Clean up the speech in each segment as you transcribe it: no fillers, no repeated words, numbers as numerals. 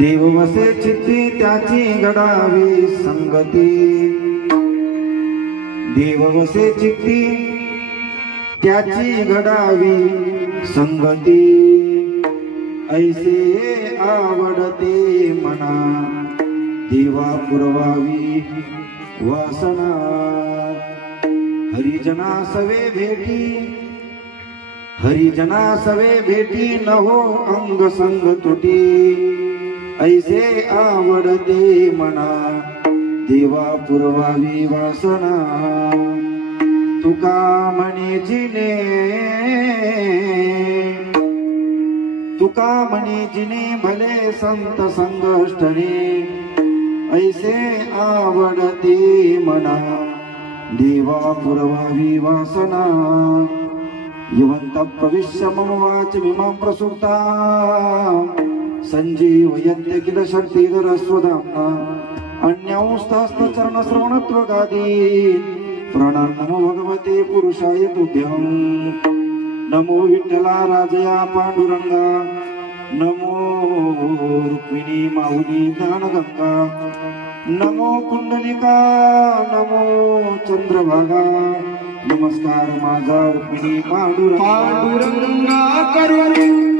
देव वसे चित्ती त्याची घडावी संगती। देव वसे चित्ती त्याची घडावी संगती। ऐसे आवडते मना देवा पुरवावी वासना। हरिजना सवे भेटी हरिजना सवे भेटी न हो अंग संग तुटी। ऐसे आवडते मना देवा पुरवावी वासना। तुका म्हणे जिने तुका म्हणे जिने भले संत संगष्टने। ऐसे आवडते मना देवा पुरवावी वासना। यवंत प्रविश्य मम वाचमिमां प्रसुप्ता संजीवयन्ते किल शक्तिधरस्वधाम्ना। अन्यांस्तहस्तचरण श्रवणत्वगादीन् प्रणाम नमो भगवते पुरुषाय तुभ्यं। नमो विठ्ठला राजया पांडुरंगा। नमो रुक्मिणी माऊली ज्ञानगंगा। नमो कुंडलिका नमो चंद्रभागा। नमस्कार माझा रुक्मिणी पांडुरंगा करुणी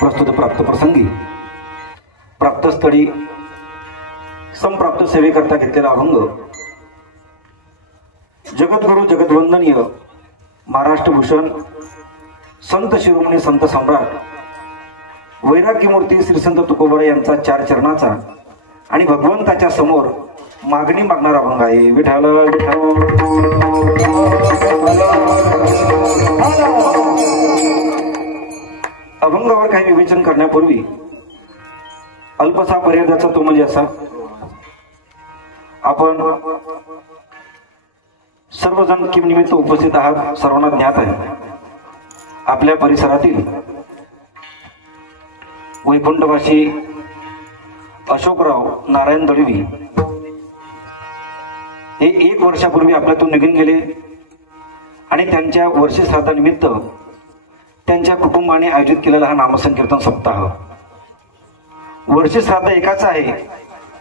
प्रस्तुत प्राप्त प्रसंगी प्राप्तस्थळी संप्राप्त सेवेकरता घेतलेला अभंग जगद्गुरु जगद्वंदनीय महाराष्ट्रभूषण संत शिरोमणी संत सम्राट वैराग्यमूर्ती श्री संत तुकोबाराय यांचा 4 चरणाचा आणि भगवंताच्या समोर मागणी मागणारा अभंग आहे. विठ्ठल अभंगावर काही विवेचन करण्यापूर्वी अल्पसा पर्यादाचा तो म्हणजे असा, आपण सर्वजण किम निमित्त उपस्थित आहात सर्वांना ज्ञात आहे. आपल्या परिसरातील वैकुंठवासी अशोकराव नारायण दळवी हे 1 वर्षापूर्वी आपल्यातून निघून गेले आणि त्यांच्या वर्षश्राद्धानिमित्त त्यांच्या कुटुंबाने आयोजित केलेला हा नामसंकीर्तन सप्ताह. वर्षश्राद्ध एकाच आहे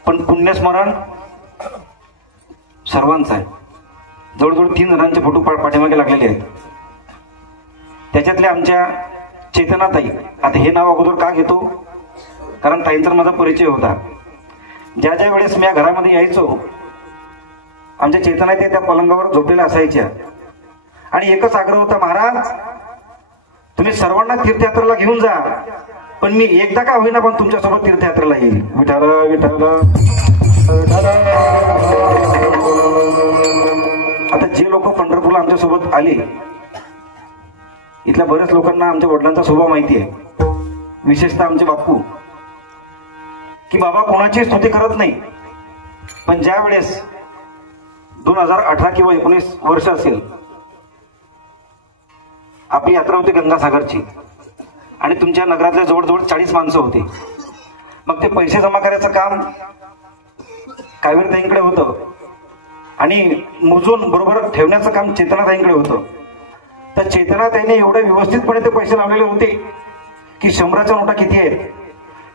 पण पुण्यस्मरण सर्वांचं आहे. जवळजवळ 3 जणांचे फोटो पाठीमागे लागलेले आहेत. त्याच्यातल्या आमच्या चेतनाताई, आता हे नाव अगोदर का घेतो कारण ताईंचा माझा परिचय होता. ज्या ज्या वेळेस मी या घरामध्ये यायचो आमच्या चेतनाताई त्या पलंगावर झोपलेल्या असायच्या आणि एकच आग्रह होता, महाराज तुम्ही सर्वांना तीर्थयात्रेला घेऊन जा पण मी एकदा का होईना पण तुमच्यासोबत तीर्थयात्रेला येईल. विठ्ठल विठ्ठल. आता जे लोक पंढरपूरला आमच्यासोबत आले इथल्या बऱ्याच लोकांना आमच्या वडिलांचा स्वभाव माहिती आहे, विशेषतः आमचे बापू, की बाबा कोणाची स्तुती करत नाही पण ज्या वेळेस 2018 किंवा 19 वर्ष असेल आपली यात्रा होती गंगासागरची आणि तुमच्या नगरातल्या जवळजवळ 40 माणसं होती. मग ते पैसे जमा करायचं काम कावेरीताईंकडे होतं आणि मोजून बरोबर ठेवण्याचं काम चेतनाताईंकडे होतं. तर चेतनाताईने एवढे व्यवस्थितपणे ते पैसे लावलेले होते की 100च्या नोटा किती आहेत,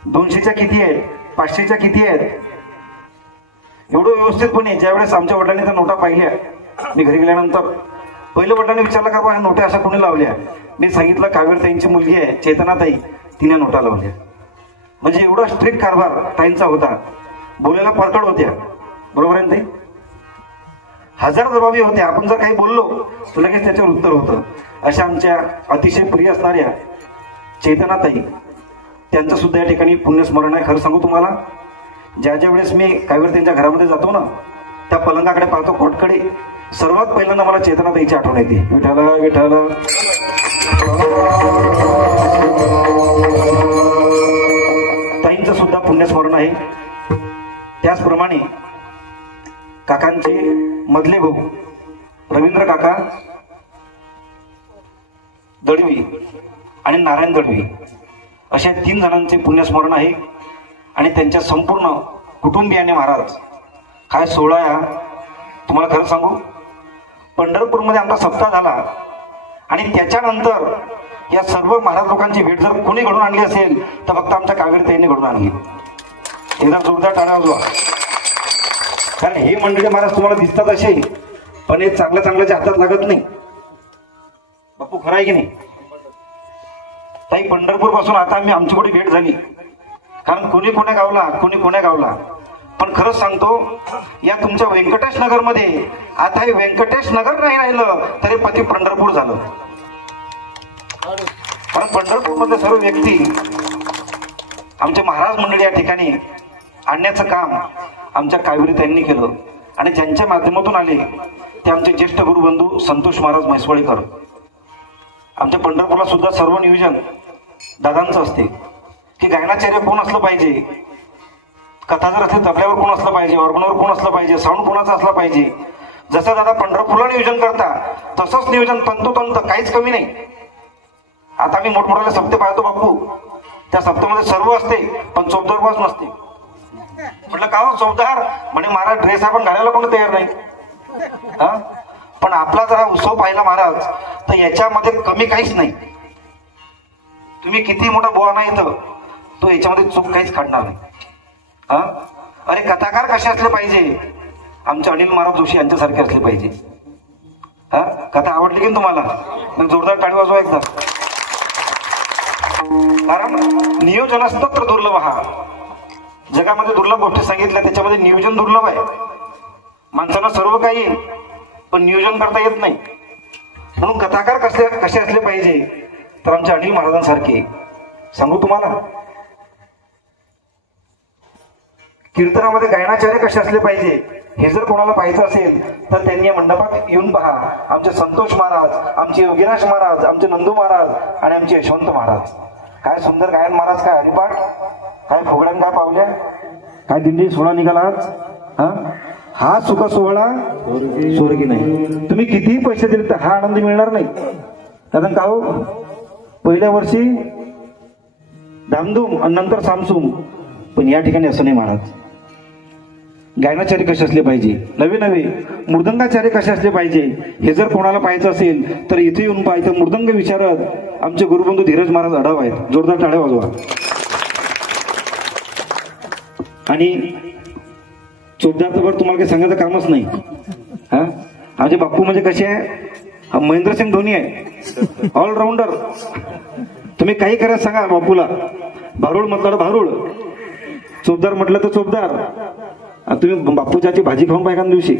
200च्या किती आहेत, 500च्या किती आहेत, एवढं व्यवस्थितपणे. ज्यावेळेस आमच्या वडिलांनी त्या नोटा पाहिल्या मी घरी गेल्यानंतर पहिलं वडिलांनी विचारलं का बा नोटा अशा कोणी लावल्या. मी सांगितलं कावेरीताईंची मुलगी आहे चेतनाताई, तिने नोटा लावल्या. म्हणजे एवढा स्ट्रिक्ट कारभार ताईंचा होता. बोलायला परकड होत्या, बरोबर आहे ताई. 1000 जबाबी होत्या. आपण जर काही बोललो तर लगेच त्याच्यावर उत्तर होतं. अशा आमच्या अतिशय प्रिय असणाऱ्या चेतनाताई, त्यांचं सुद्धा या ठिकाणी पुण्यस्मरण आहे. खरं सांगू तुम्हाला, ज्या ज्या वेळेस मी कावेरीताईंच्या घरामध्ये जातो ना त्या पलंगाकडे पाहतो कोटकडे, सर्वात पहिल्यांदा मला चेतनाताईची आठवण येते. विठ्ठल विठ्ठल. ताईंचं सुद्धा पुण्यस्मरण आहे. त्याचप्रमाणे काकांचे मधले भाऊ रवींद्र काका दळवी आणि नारायण दळवी अशा 3 जणांचे पुण्यस्मरण आहे. आणि त्यांच्या संपूर्ण कुटुंबियाने महाराज काय सोहळा आहे. तुम्हाला खरं सांगू, पंढरपूरमध्ये आमचा सप्ताह झाला आणि त्याच्यानंतर या सर्व महाराज लोकांची भेट जर कोणी घडून आणली असेल तर फक्त आमच्या कावेरीताईंनी घडून आणली. एकदा जोरदार टाळ्या वाजवा. कारण हे मंडळी महाराज तुम्हाला दिसतात असे पण हे चांगल्या चांगल्याच्या हातात लागत नाही. बापू खरं आहे की नाही ताई. पंढरपूर पासून आता आमची कुठे भेट झाली कारण कुणी कोण्या गावला पण खरंच सांगतो, या तुमच्या व्यंकटेश नगर मध्ये आता हे व्यंकटेश नगर नाही राहिलं तरी पती पंढरपूर झालं. कारण पंढरपूर मधले सर्व व्यक्ती आमचे महाराज मंडळी या ठिकाणी आणण्याचं काम आमच्या कावेरी त्यांनी केलं आणि ज्यांच्या माध्यमातून आले ते आमचे ज्येष्ठ गुरुबंधू संतोष महाराज म्हैसवळीकर. आमच्या पंढरपूरला सुद्धा सर्व नियोजन दादांचं असते की गायनाचार्य कोण असलं पाहिजे, कथा जर असली तबल्यावर कोण असलं पाहिजे, ऑर्गनवर कोण असलं पाहिजे, साऊंड कोणाचा असला पाहिजे. जसं दादा पंढरपूरला नियोजन करता तसंच नियोजन तंतोतंत काहीच कमी नाही. आता आम्ही मोठमोठ्याले सप्ते पाहतो बापू, त्या सप्त्यामध्ये सर्व असते पण चोपदार बाज नसते. म्हटलं का हो चोपदार? म्हणे महाराज ड्रेस आपण घालायला कोण तयार नाही. पण आपला जरा उत्सव पाहिला महाराज तर याच्यामध्ये कमी काहीच नाही. तुम्ही किती मोठा बोळा नाही तर तो याच्यामध्ये चूक काहीच काढणार नाही. अरे कथाकार कसे असले पाहिजे? आमचे अनिल महाराज जोशी यांच्यासारखे असले पाहिजे. कथा आवडली की तुम्हाला? मग जोरदार टाळी वाजवा एकदा. कारण नियोजन तत्र दुर्लभ. हा जगामध्ये दुर्लभ गोष्टी सांगितल्या त्याच्यामध्ये नियोजन दुर्लभ आहे. माणसाला सर्व काही पण नियोजन करता येत नाही. म्हणून कथाकार कसे असले पाहिजे तर आमचे अनिल महाराजांसारखे सांगू तुम्हाला. कीर्तनामध्ये गायनाचार्य कसे असले पाहिजे हे जर कोणाला पाहायचं असेल तर त्यांनी या मंडपात येऊन पहा. आमचे संतोष महाराज, आमचे योगीराज महाराज, आमचे नंदू महाराज आणि आमचे यशवंत महाराज. काय सुंदर गायन महाराज, काय हरिपाठ, काय फुगड्यान, काय पावल्या, काय दिंडी सोहळा निघाला आज. हा सुख सोहळा स्वर्गी नाही. तुम्ही कितीही पैसे दिले तर हा आनंद मिळणार नाही. कारण का हो, पहिल्या वर्षी धामधूम आणि नंतर सामसूम, पण या ठिकाणी असं नाही महाराज. गायनाचार्य कसे असले पाहिजे, नवे मृदंगाचार्य कसे असले पाहिजे हे जर कोणाला पाहायचं असेल तर इथे येऊन पाहायचं. मृदंग विशारद आमचे गुरुबंधू धीरज महाराज अडाव आहेत. जोरदार टाळ्या वाजवा. आणि चोपदारवर तुम्हाला काही सांगायचं कामच नाही. आमचे बाप्पू म्हणजे कसे आहे, महेंद्रसिंग धोनी आहे, ऑलराऊंडर. तुम्ही काही करायचं सांगा बापूला. भारूड म्हटलं तर भारूड, चोपदार म्हटलं तर चोपदार. तुम्ही बापूच्याची भाजी खाऊन पाहिजे दिवशी.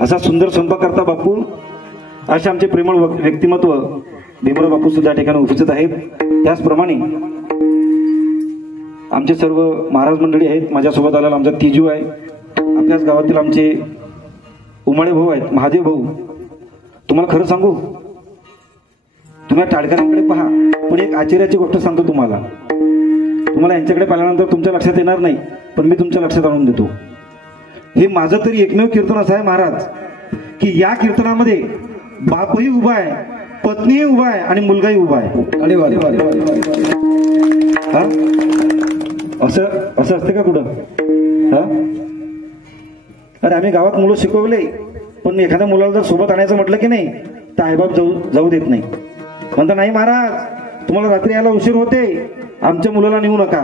असा सुंदर स्वयंपाक करता बापू. असे आमचे प्रेमळ व्यक्तिमत्व भीमराव बापू सुद्धा या ठिकाणी उपस्थित आहेत. त्याचप्रमाणे आमचे सर्व महाराज मंडळी आहेत. माझ्यासोबत आलेला आमचा तिजू आहे. आपल्याच गावातील आमचे उमाळे भाऊ आहेत, महादेव भाऊ. तुम्हाला खरं सांगू, तुम्ही टाळकऱ्यांकडे पहा पण एक आश्चर्याची गोष्ट सांगतो तुम्हाला. तुम्हाला यांच्याकडे पाहिल्यानंतर तुमच्या लक्षात येणार नाही पण मी तुमच्या लक्षात आणून देतो. हे माझं तरी एकमेव कीर्तन असं आहे महाराज की या कीर्तनामध्ये बापही उभा आहे, पत्नीही उभा आहे आणि मुलगाही उभा आहे. असं असतं का कुठं? अरे आम्ही गावात मुलं शिकवले पण एखाद्या मुलाला जर सोबत आणायचं म्हटलं की नाही तर आईबाप जाऊ देत नाही. म्हणता नाही महाराज तुम्हाला रात्री यायला उशीर होते, आमच्या मुलाला नेऊ नका.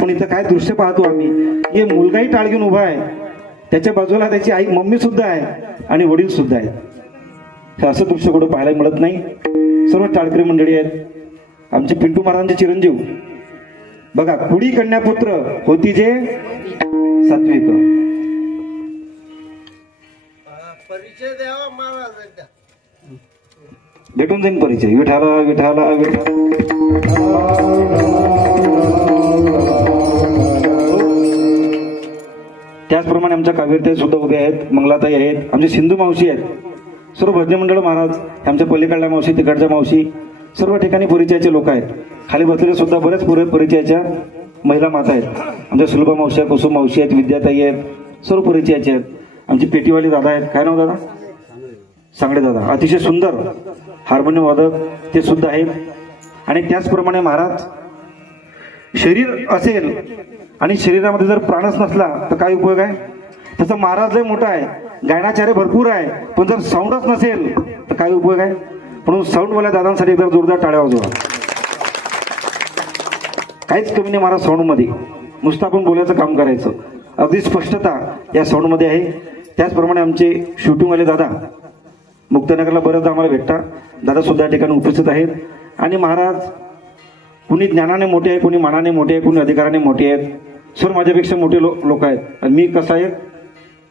पण इथं काय दृश्य पाहतो आम्ही, हे मुलगाही टाळ घेऊन उभा आहे, त्याच्या बाजूला त्याची आई मम्मी सुद्धा आहे आणि वडील सुद्धा आहेत. हे असं दृश्य कुठं पाहायला मिळत नाही. सर्व टाळकरी मंडळी आहेत. आमचे पिंटू महाराजांचे चिरंजीव बघा, कुडी कन्यापुत्र होती जे सात्विक. परिचय द्यावा महाराजांचा. भेटून जाईन परिचय. विठाला विठाला त्याचप्रमाणे आमच्या कावेरताई सुद्धा उभे आहेत, मंगलाताई आहेत, आमची सिंधू मावशी आहेत. सर्व भजनी मंडळ महाराज, आमच्या पलीकडल्या मावशी, तिकडच्या मावशी, सर्व ठिकाणी परिचयाचे लोक आहेत. खाली बसलेले सुद्धा बरेच परिचयाच्या महिला माता आहेत. आमच्या सुलभा मावशी आहेत, कुसुम मावशी आहेत, विद्याताई आहेत, सर्व परिचयाचे आहेत. आमची पेटीवाली दादा आहेत. काय नाव दादा? सांगडे दादा, अतिशय सुंदर हार्मोनियम वादक ते सुद्धा आहेत. आणि त्याचप्रमाणे महाराज, शरीर असेल आणि शरीरामध्ये जर प्राणच नसला तर काय उपयोग आहे? तसं महाराज लय मोठा आहे, गायनाचार्य भरपूर आहे, पण जर साऊंडच नसेल तर काय उपयोग आहे? म्हणून साऊंडवाल्या दादांसाठी एकदा जोरदार टाळ्या वाजवा. काहीच कमी नाही महाराज साऊंडमध्ये, नुसतं आपण बोलायचं काम करायचं. अगदी स्पष्टता या साऊंडमध्ये आहे. त्याचप्रमाणे आमचे शूटिंगवाले दादा मुक्तनगरला बरेचदा आम्हाला भेटतात. दादा सुद्धा या ठिकाणी उपस्थित आहेत. आणि महाराज कुणी ज्ञानाने मोठे आहे, कुणी मानाने मोठे आहे, कुणी अधिकाराने मोठे आहेत. सर्व माझ्यापेक्षा मोठे लोक आहेत आणि मी कसा आहे,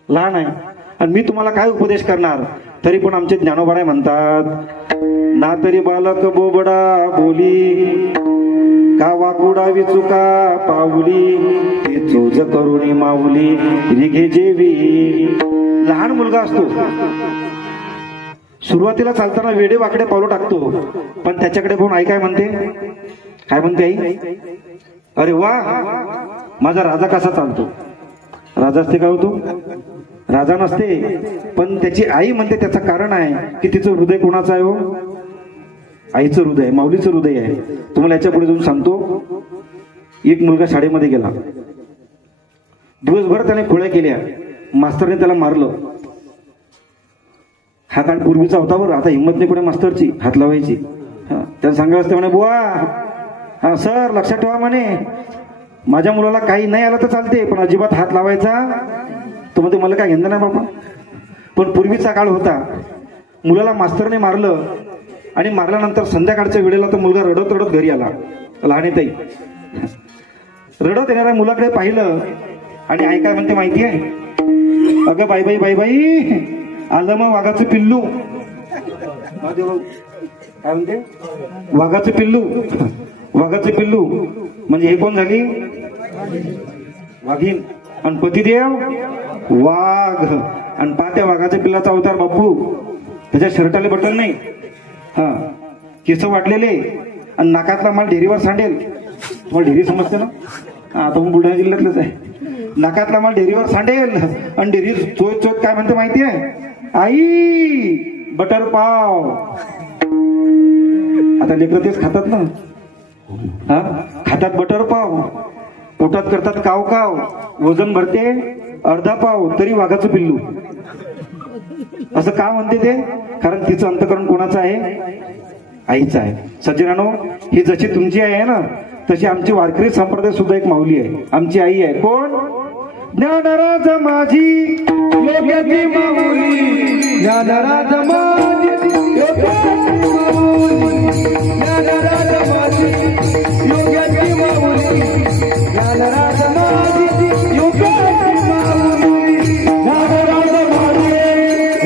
लहान आहे. आणि मी तुम्हाला काय उपदेश करणार. तरी पण आमचे ज्ञानोबाराय म्हणतात, ना तरी बालक बोबडा बोली, का वाकुडा विचुका पाऊली, ते चोज करुणी माऊली रिघे जेवी. लहान मुलगा असतो, सुरुवातीला चालताना वेडे वाकडे पावलं टाकतो, पण त्याच्याकडे पाहून आई काय म्हणते, काय म्हणते आई, अरे वा माझा राजा कसा चालतो. राजा असते का होतो, राजा नसते. पण त्याची आई म्हणते त्याचं कारण आहे की तिचं हृदय कोणाचं आहे हो, आईचं हृदय, माऊलीचं हृदय आहे. तुम्हाला याच्या पुढे जाऊन सांगतो. एक मुलगा शाळेमध्ये गेला, दिवसभर त्याने खोड्या केल्या, मास्तरने त्याला मारलं. हा काळ पूर्वीचा होता बरं, आता हिंमत नाही कुठे मास्तरची हात लावायची. त्याला सांगायला असते म्हणे, बुवा हा सर लक्षात ठेवा म्हणे, माझ्या मुलाला काही नाही आलं तर चालते, पण अजिबात हात लावायचा तो म्हणते मला काय घेणं नाही बाबा. पण पूर्वीचा काळ होता, मुलाला मास्तरने मारलं आणि मारल्यानंतर संध्याकाळच्या वेळेला तो मुलगा रडत रडत घरी आला. लहानेताई रडत येणाऱ्या मुलाकडे पाहिलं आणि आई काय म्हणते माहिती आहे, अगं बाई बाई बाई बाई आलं मग वाघाचं पिल्लू. काय म्हणते, वाघाचं पिल्लू. वाघाचं पिल्लू म्हणजे हे कोण झाली, वाघीण. आणि पतिदेव वाघ. आणि त्या वाघाच्या पिल्लाचा अवतार बापू, त्याच्या शर्टाले बटन नाही, हा केस वाटलेले आणि नाकातला माल ढेरीवर सांडेल. तुम्हाला ढेरी समजते ना, आता पण बुलढाणा जिल्ह्यातलंच आहे. नाकातला माल ढेरीवर सांडेल आणि ढेरी चोच चोच काय म्हणते माहिती आहे, आई बटर पाव. आता लेकरं तेच खातात ना, हा खातात बटर पाव, पोटात करतात काव काव, वजन भरते अर्धा पाव, तरी वाघाचं पिल्लू. असं का म्हणते ते, कारण तिचं अंतकरण कोणाचं आहे, आईचं आहे. सज्जनानो, ही जशी तुमची आई आहे ना, तशी आमची वारकरी संप्रदाय सुद्धा एक माऊली आहे, आमची आई आहे. कोण, ज्ञानराज माझी योग्याची माऊली, ज्ञानराज माझी योग्याची माऊली, ज्ञानराज माझी योग्याची माऊली, ज्ञानराज माझी योग्याची माऊली, ज्ञानराज माझी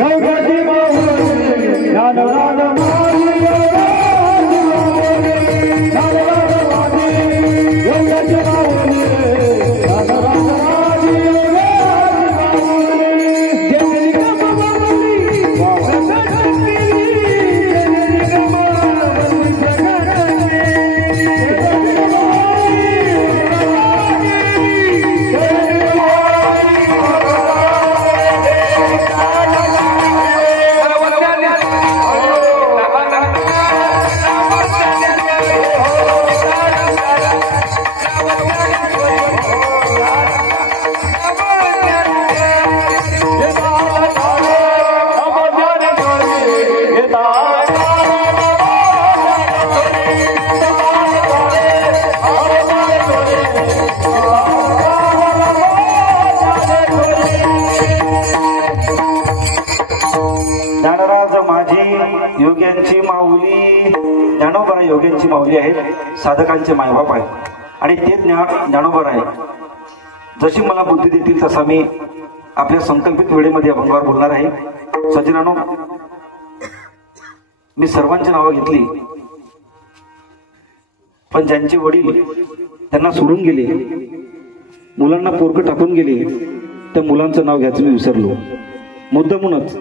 योग्याची माऊली, ज्ञानराज माझी योग्याची माऊली, ज्ञानराज माझी योग्याची माऊली, ज्ञानराज योग्यांची माऊली. ज्ञानोबा योग्यांची माऊली आहेत, साधकांचे मायबाप आहेत आणि ते ज्ञानोबा आहे. जशी मला बुद्धी देतील तसा मी आपल्या संकल्पित वेळेमध्ये अभंगावर बोलणार आहे. सज्जनानो, मी सर्वांची नावं घेतली, पण ज्यांचे वडील त्यांना सोडून गेले, मुलांना पोरकं टाकून गेले, त्या मुलांचं नाव घ्यायचं मी विसरलो. मुद्दामूनच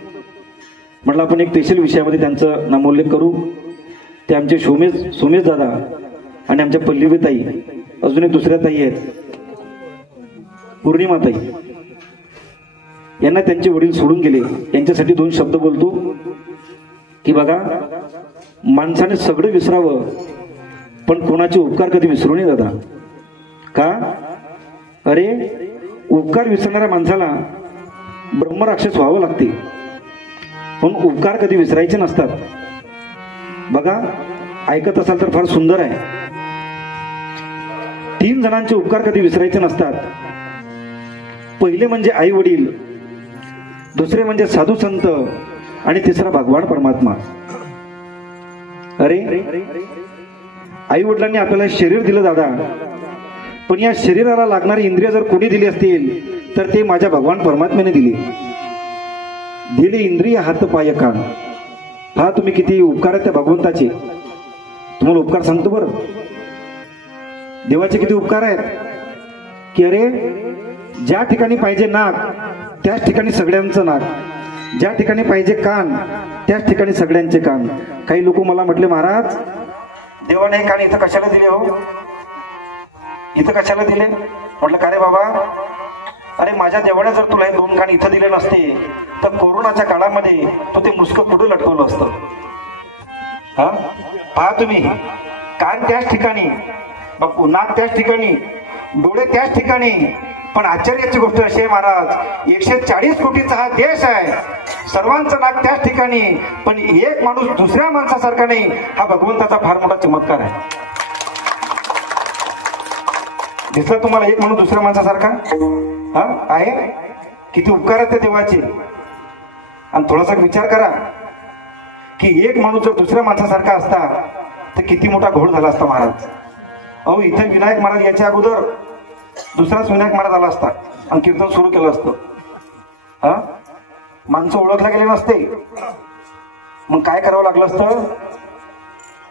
म्हटलं आपण एक स्पेशल विषयामध्ये त्यांचं नामोल्लेख करू. ते आमचे सोमेश दादा आणि आमच्या पल्लवीताई, अजून एक दुसऱ्या ताई आहेत, पौर्णिमाताई. यांना त्यांचे वडील सोडून गेले. यांच्यासाठी दोन शब्द बोलतो की बघा, माणसाने सगळं विसरावं, पण कोणाचे उपकार कधी विसरू नये दादा. का, अरे उपकार विसरणाऱ्या माणसाला ब्रह्मराक्षस व्हावं लागते, पण उपकार कधी विसरायचे नसतात. बघा, ऐकत असाल तर फार सुंदर आहे. 3 जणांचे उपकार कधी विसरायचे नसतात. पहिले म्हणजे आई वडील, दुसरे म्हणजे साधू संत आणि तिसरा भगवान परमात्मा. अरे आई वडिलांनी आपल्याला शरीर दिलं दादा, पण या शरीराला लागणारी इंद्रिय जर कोणी दिली असतील तर ते माझ्या भगवान परमात्म्याने दिली इंद्रिय हात पाय कान. हा तुम्ही किती उपकार आहेत त्या भगवंताचे. तुम्हाला उपकार सांगतो बरं, देवाचे किती उपकार आहेत की अरे ज्या ठिकाणी पाहिजे नाक त्याच ठिकाणी सगळ्यांचं नाक, ज्या ठिकाणी पाहिजे कान त्याच ठिकाणी सगळ्यांचे कान. काही लोक मला म्हटले महाराज देवाने कान इथं कशाला दिले हो, इथं कशाला दिले. म्हटलं का रे बाबा, अरे माझ्या देवाने जर तुला हे 2 कान इथं दिले नसते तर कोरोनाच्या काळामध्ये तू ते मुस्क कुठं लटकवलं असतं. हा पहा तुम्ही, कान त्याच ठिकाणी, नाक त्याच ठिकाणी, डोळे त्याच ठिकाणी, पण आश्चर्याची गोष्ट अशी आहे महाराज 140 कोटीचा हा देश आहे, सर्वांचं नाक त्याच ठिकाणी, पण एक माणूस दुसऱ्या माणसासारखा नाही. हा भगवंताचा फार मोठा चमत्कार आहे. दिसला तुम्हाला एक माणूस दुसऱ्या माणसासारखा हा आहे. किती उपकार आहेत त्या देवाचे. आणि थोडासा विचार करा की एक माणूस जर दुसऱ्या माणसासारखा असता तर किती मोठा घोळ झाला असता महाराज. अहो इथे विनायक महाराज याच्या अगोदर दुसराच विनायक महाराज आला असता आणि कीर्तन सुरू केलं असतं. हा माणसं ओळखला गेले नसते, मग काय करावं लागलं असतं.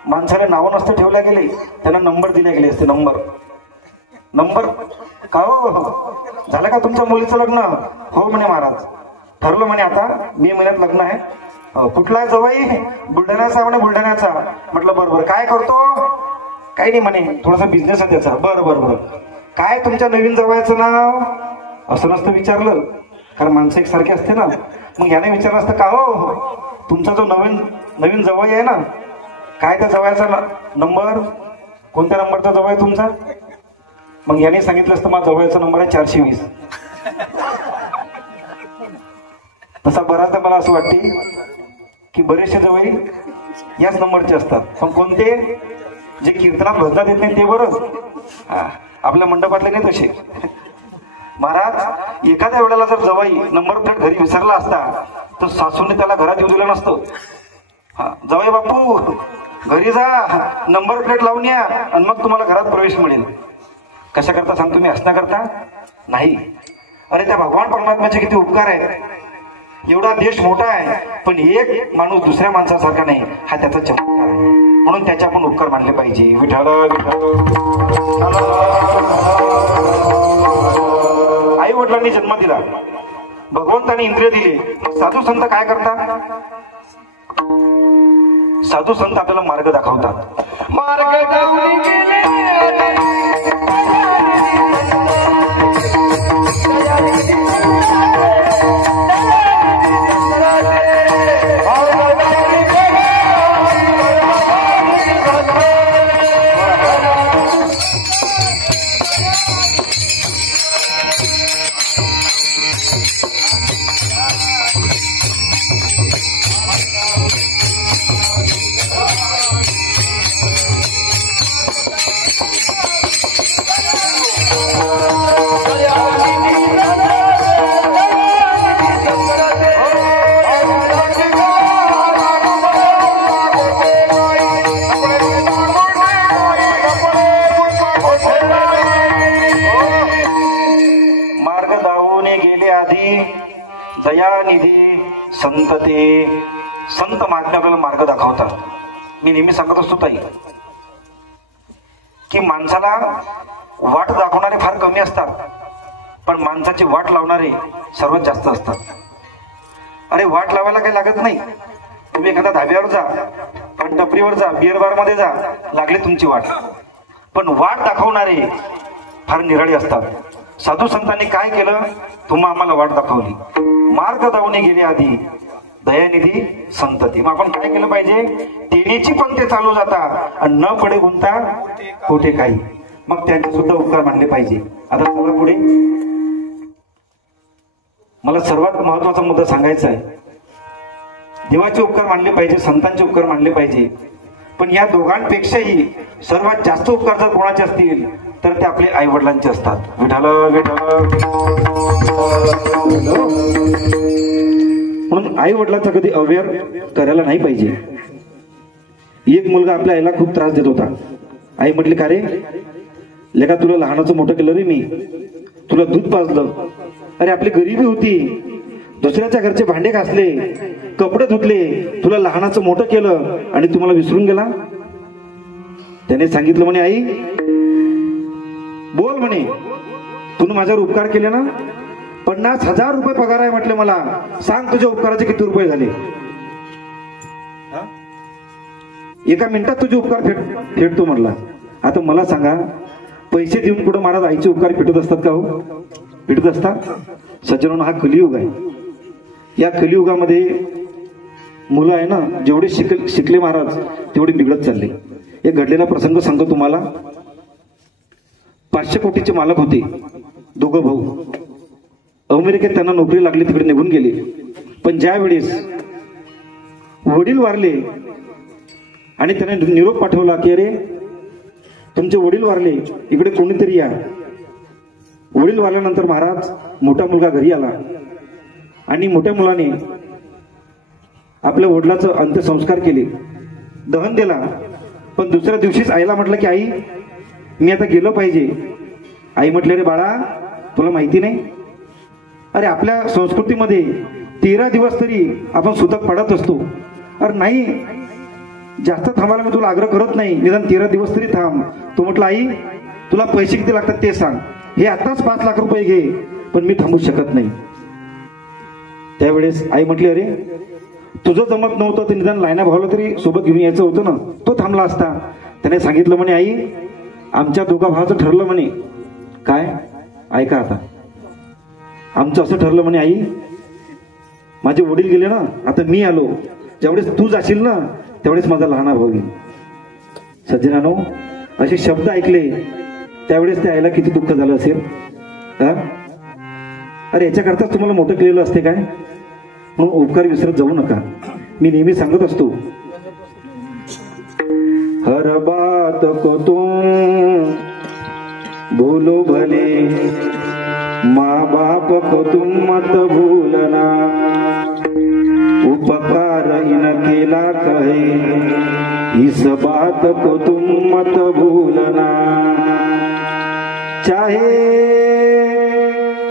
माणसाला नावं नसते ठेवल्या गेले, त्यांना नंबर दिले गेले असते. नंबर का हो, झालं का तुमच्या मुलीचं लग्न. हो म्हणे महाराज, ठरलं म्हणे आता मे महिन्यात लग्न आहे. कुठला आहे जवळ, बुलढाण्याचा म्हणे. बुलढाण्याचा. म्हटलं बरोबर, काय करतो. काही नाही म्हणे, थोडासा बिझनेस आहे त्याचा. बरं काय तुमच्या नवीन जवळचं नाव. असं नसतं विचारलं, कारण माणसं एकसारखी असते ना. मग याने विचारलं असतं का हो तुमचा जो नवीन जवळ आहे ना, काय त्या जवळचा नंबर, कोणत्या नंबरचा जवळ आहे तुमचा. मग याने सांगितलं असतं माझा जवळचा नंबर आहे 420. तसा बराचदा मला असं वाटते की बरेचसे जवळ याच नंबरचे असतात, पण कोणते जे कीर्तनात भजनात येत नाही ते बरं. आपल्या मंडपातले नाही तसे. महाराज एखाद्या वेळेला जर जवाई नंबर प्लेट घरी विसरला असता तर सासूने त्याला घरात येऊ दिलं नसतं. जवाई बापू घरी जा, नंबर प्लेट लावून या आणि मग तुम्हाला घरात प्रवेश मिळेल. कशा करता सांगतो मी, हसण्याकरता नाही. अरे त्या भगवान परमात्म्याचे किती उपकार आहेत. एवढा देश मोठा आहे पण एक माणूस दुसऱ्या माणसासारखा नाही, हा त्याचा चमत्कार आहे. म्हणून त्याचे आपण उपकार मानले पाहिजे. विठ्ठल आई वडिलांनी जन्म दिला, भगवंताने इंद्रिय दिले, मग साधू संत काय करतात. साधू संत आपल्याला मार्ग दाखवतात. दयानिधी संत ते संत महात्मे आपल्याला मार्ग दाखवतात. मी नेहमी सांगत असतो ताई की माणसाला वाट दाखवणारे फार कमी असतात, पण माणसाची वाट लावणारे सर्वात जास्त असतात. अरे वाट लावायला काही लागत नाही. तुम्ही एखाद्या धाब्यावर जा, पण टपरीवर जा, बिअर बार मध्ये जा, लागली तुमची वाट. पण वाट दाखवणारे फार निराळी असतात. साधू संतांनी काय केलं, तुम्हा आम्हाला वाट दाखवली. मार्ग दावणे गेले आधी दयानिधी संतती. मग आपण काय केलं पाहिजे, तेनेची पण ते चालू जाता आणि न पडे गुंता कोठे काही. मग त्यांचे सुद्धा उपकार मानले पाहिजे. आता चला पुढे. मला सर्वात महत्वाचा मुद्दा सांगायचा आहे. देवाचे उपकार मानले पाहिजे, संतांचे उपकार मानले पाहिजे, पण या दोघांपेक्षाही सर्वात जास्त उपकार जर कोणाचे असतील तर ते आपले आई वडिलांचे असतात. विठाल विठाल. म्हणून आई वडिलांचा कधी अव्यय करायला नाही पाहिजे. एक मुलगा आपल्या आईला खूप त्रास देत होता. आई म्हटली का रे लेका तुला लहानाचं मोठं केलं रे मी, तुला दूध पाजलं, अरे आपली गरिबी होती, दुसऱ्याच्या घरचे भांडे घासले, कपडे धुतले, तुला लहानाचं मोठं केलं आणि तुम्हाला विसरून गेला. त्याने सांगितलं म्हणे आई बोल म्हणे, तू माझ्यावर उपकार केले ना, 50,000 रुपये पगार आहे म्हटले मला, सांग तुझ्या उपकाराचे किती रुपये झाले. एका मिनिटात तुझे उपकार फेडतो म्हटला. आता मला सांगा पैसे देऊन कुठं महाराज आईचे उपकार फेटत असतात का? हो फेटत असतात. सज्जनांनो, हा कलियुग आहे. या कलियुगामध्ये मुलं आहे ना, जेवढे शिकले महाराज तेवढे बिघडत चालले. एक घडलेला प्रसंग सांगतो तुम्हाला. 500 कोटीचे मालक होते, दोघं भाऊ. अमेरिकेत त्यांना नोकरी लागली, तिकडे निघून गेले. पण ज्या वेळेस वडील वारले आणि त्याने निरोप पाठवला की अरे तुमचे वडील वारले, इकडे कोणीतरी या. वडील वारल्यानंतर महाराज मोठा मुलगा घरी आला आणि मोठ्या मुलाने आपल्या वडिलाचं अंत्यसंस्कार केले, दहन दिला. पण दुसऱ्या दिवशीच आईला म्हटलं की आई मी आता गेलो पाहिजे. आई म्हटले अरे बाळा तुला माहिती नाही, अरे आपल्या संस्कृतीमध्ये 13 दिवस तरी आपण सुतक पडत असतो. अरे नाही, जास्त थांबायला मी तुला आग्रह करत नाही, निदान 13 दिवस तरी थांब. तो म्हटलं आई तुला पैसे किती लागतात ते सांग, हे आताच 5 लाख रुपये घे, पण मी थांबू शकत नाही. त्यावेळेस आई म्हटली अरे तुझं जमत नव्हतं तर निदान लायना भावाला तरी सोबत घेऊन यायचं होतं ना, तो थांबला असता. त्याने सांगितलं म्हणे आई आमच्या दोघा भावाचं ठरलं म्हणे. काय? ऐका आता. आमचं असं ठरलं म्हणे आई, माझे वडील गेले ना, आता मी आलो, ज्यावेळेस तू जाशील ना त्यावेळेस माझा लहाना भाऊ येईल. सज्जनानो, असे शब्द ऐकले त्यावेळेस त्या आईला किती दुःख झालं असेल. अरे याच्याकरताच तुम्हाला मोठं केलेलं असते काय? म्हणून उपकार विसरत जाऊ नका. मी नेहमी सांगत असतो, हर बात को तुम भूलो भले, माँ बाप को तुम मत भूलना, उपकार इन केला कहे, इस बात को तुम मत भूलना. चाहे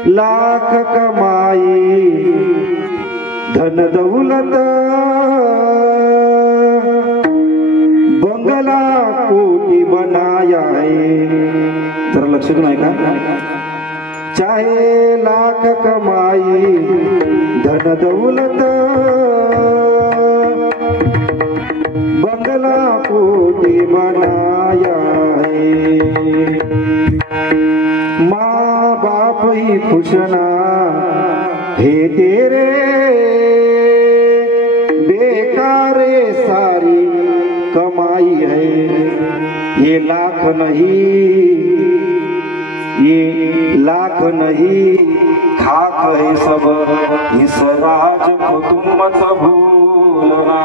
लाख कमाई धन दौलत, बंगला कोटी बनाया है. जरा लक्ष देऊन ऐका. चाहे लाख कमाई धन दौलत, बंगला कोटी बनाया है, माँ बाप ही खुश ना हे तेरे, बेकारे सारी कमाई है. ये लाख नहीं, ये लाख नहीं, खाक है सब, इस राज को तुम मत भूलना,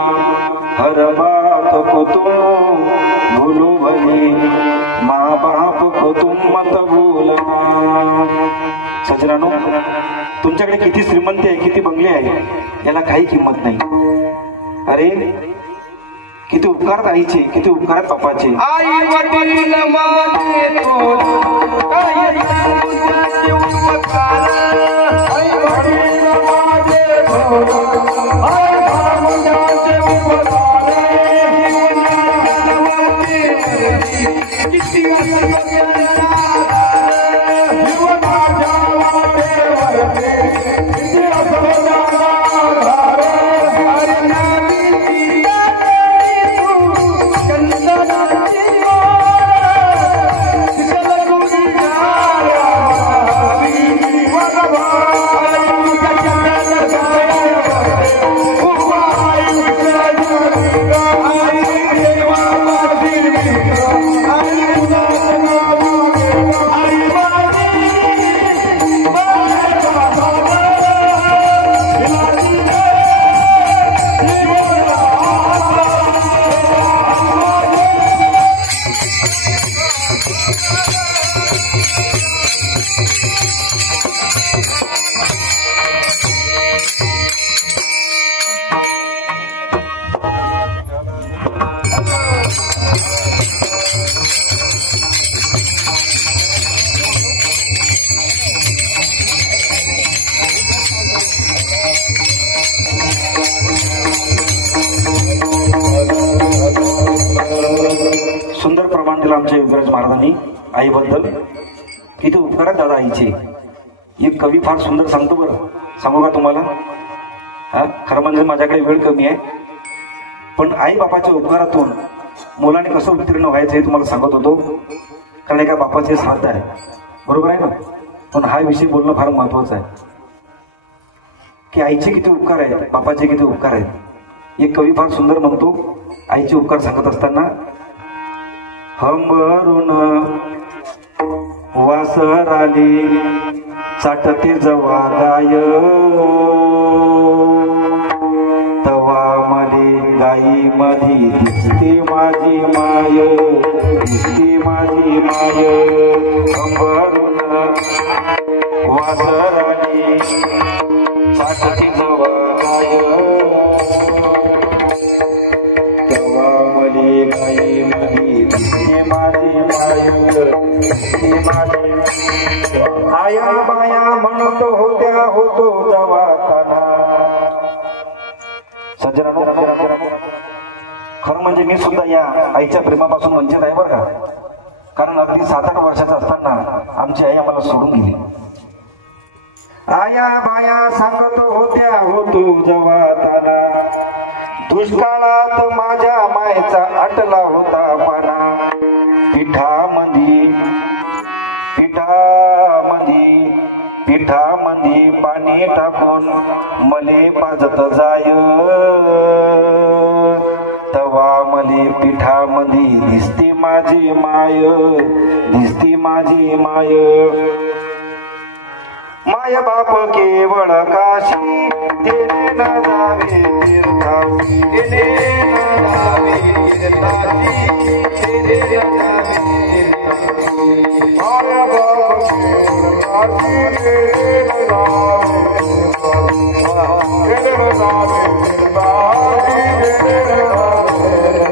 हर बात को तुम भूलो भले, माँ बाप को तुम मत भूलना. सज्जनानो, तुमच्याकडे किती श्रीमंती आहे, किती बंगले आहे, याला काही किंमत नाही. अरे किती उपकार आईचे, किती उपकार बापाचे. आई वडील माझे उपकार, आई वडील माझे दिला आमच्या योगराज महाराजांनी आईबद्दल. किती उपकार आहेत दादा आईचे. एक कवी फार सुंदर सांगतो बरं, सांगू का तुम्हाला? हा, खरं म्हणजे माझ्याकडे वेळ कमी आहे, पण आई बापाच्या उपकारातून मुलाने कसं उत्तीर्ण व्हायचं हे तुम्हाला सांगत होतो. कारण एका बापाचे साथ आहे, बरोबर आहे ना? पण हा विषय बोलणं फार महत्वाचं आहे की आईचे किती उपकार आहेत, बापाचे किती उपकार आहेत. एक कवी फार सुंदर म्हणतो आईचे उपकार सांगत असताना, हंबरून वासराली चाटते जवा गाय, तवा मले गाई मधी दिसते माझी माय, दिसते माझी माय. हंबरून वासराली चाटते जवा गाय, तवा मले गाई मधी दिसते माझी माय, दिसते माझी. आया माया म्हणत होत्या होतो जवाताना. सज्जनांनो, खरं म्हणजे मी सुद्धा या आईच्या प्रेमापासून वंचित आहे बरं का. कारण अगदी 7-8 वर्षाचा असताना आमची आई आम्हाला सोडून गेली. आया माया सांगत होत्या होतो जवाताना, दुष्काळात माझ्या मायेचा आटला होता पाना. पिठामंदी पाणी टाकून मले पाजत जाय, तवा मले पिठामंदी दिसती माझी माय, दिसती माझी माय. माय बाप केवळ काशी, तेने न जावे तीर्थाशी, तेने न जावे तीर्थाशी, तेने न जावे तीर्थाशी. माय बाप केवळ काशी, तेने न जावे तीर्थाशी, तेने न जावे तीर्थाशी, तेने न जावे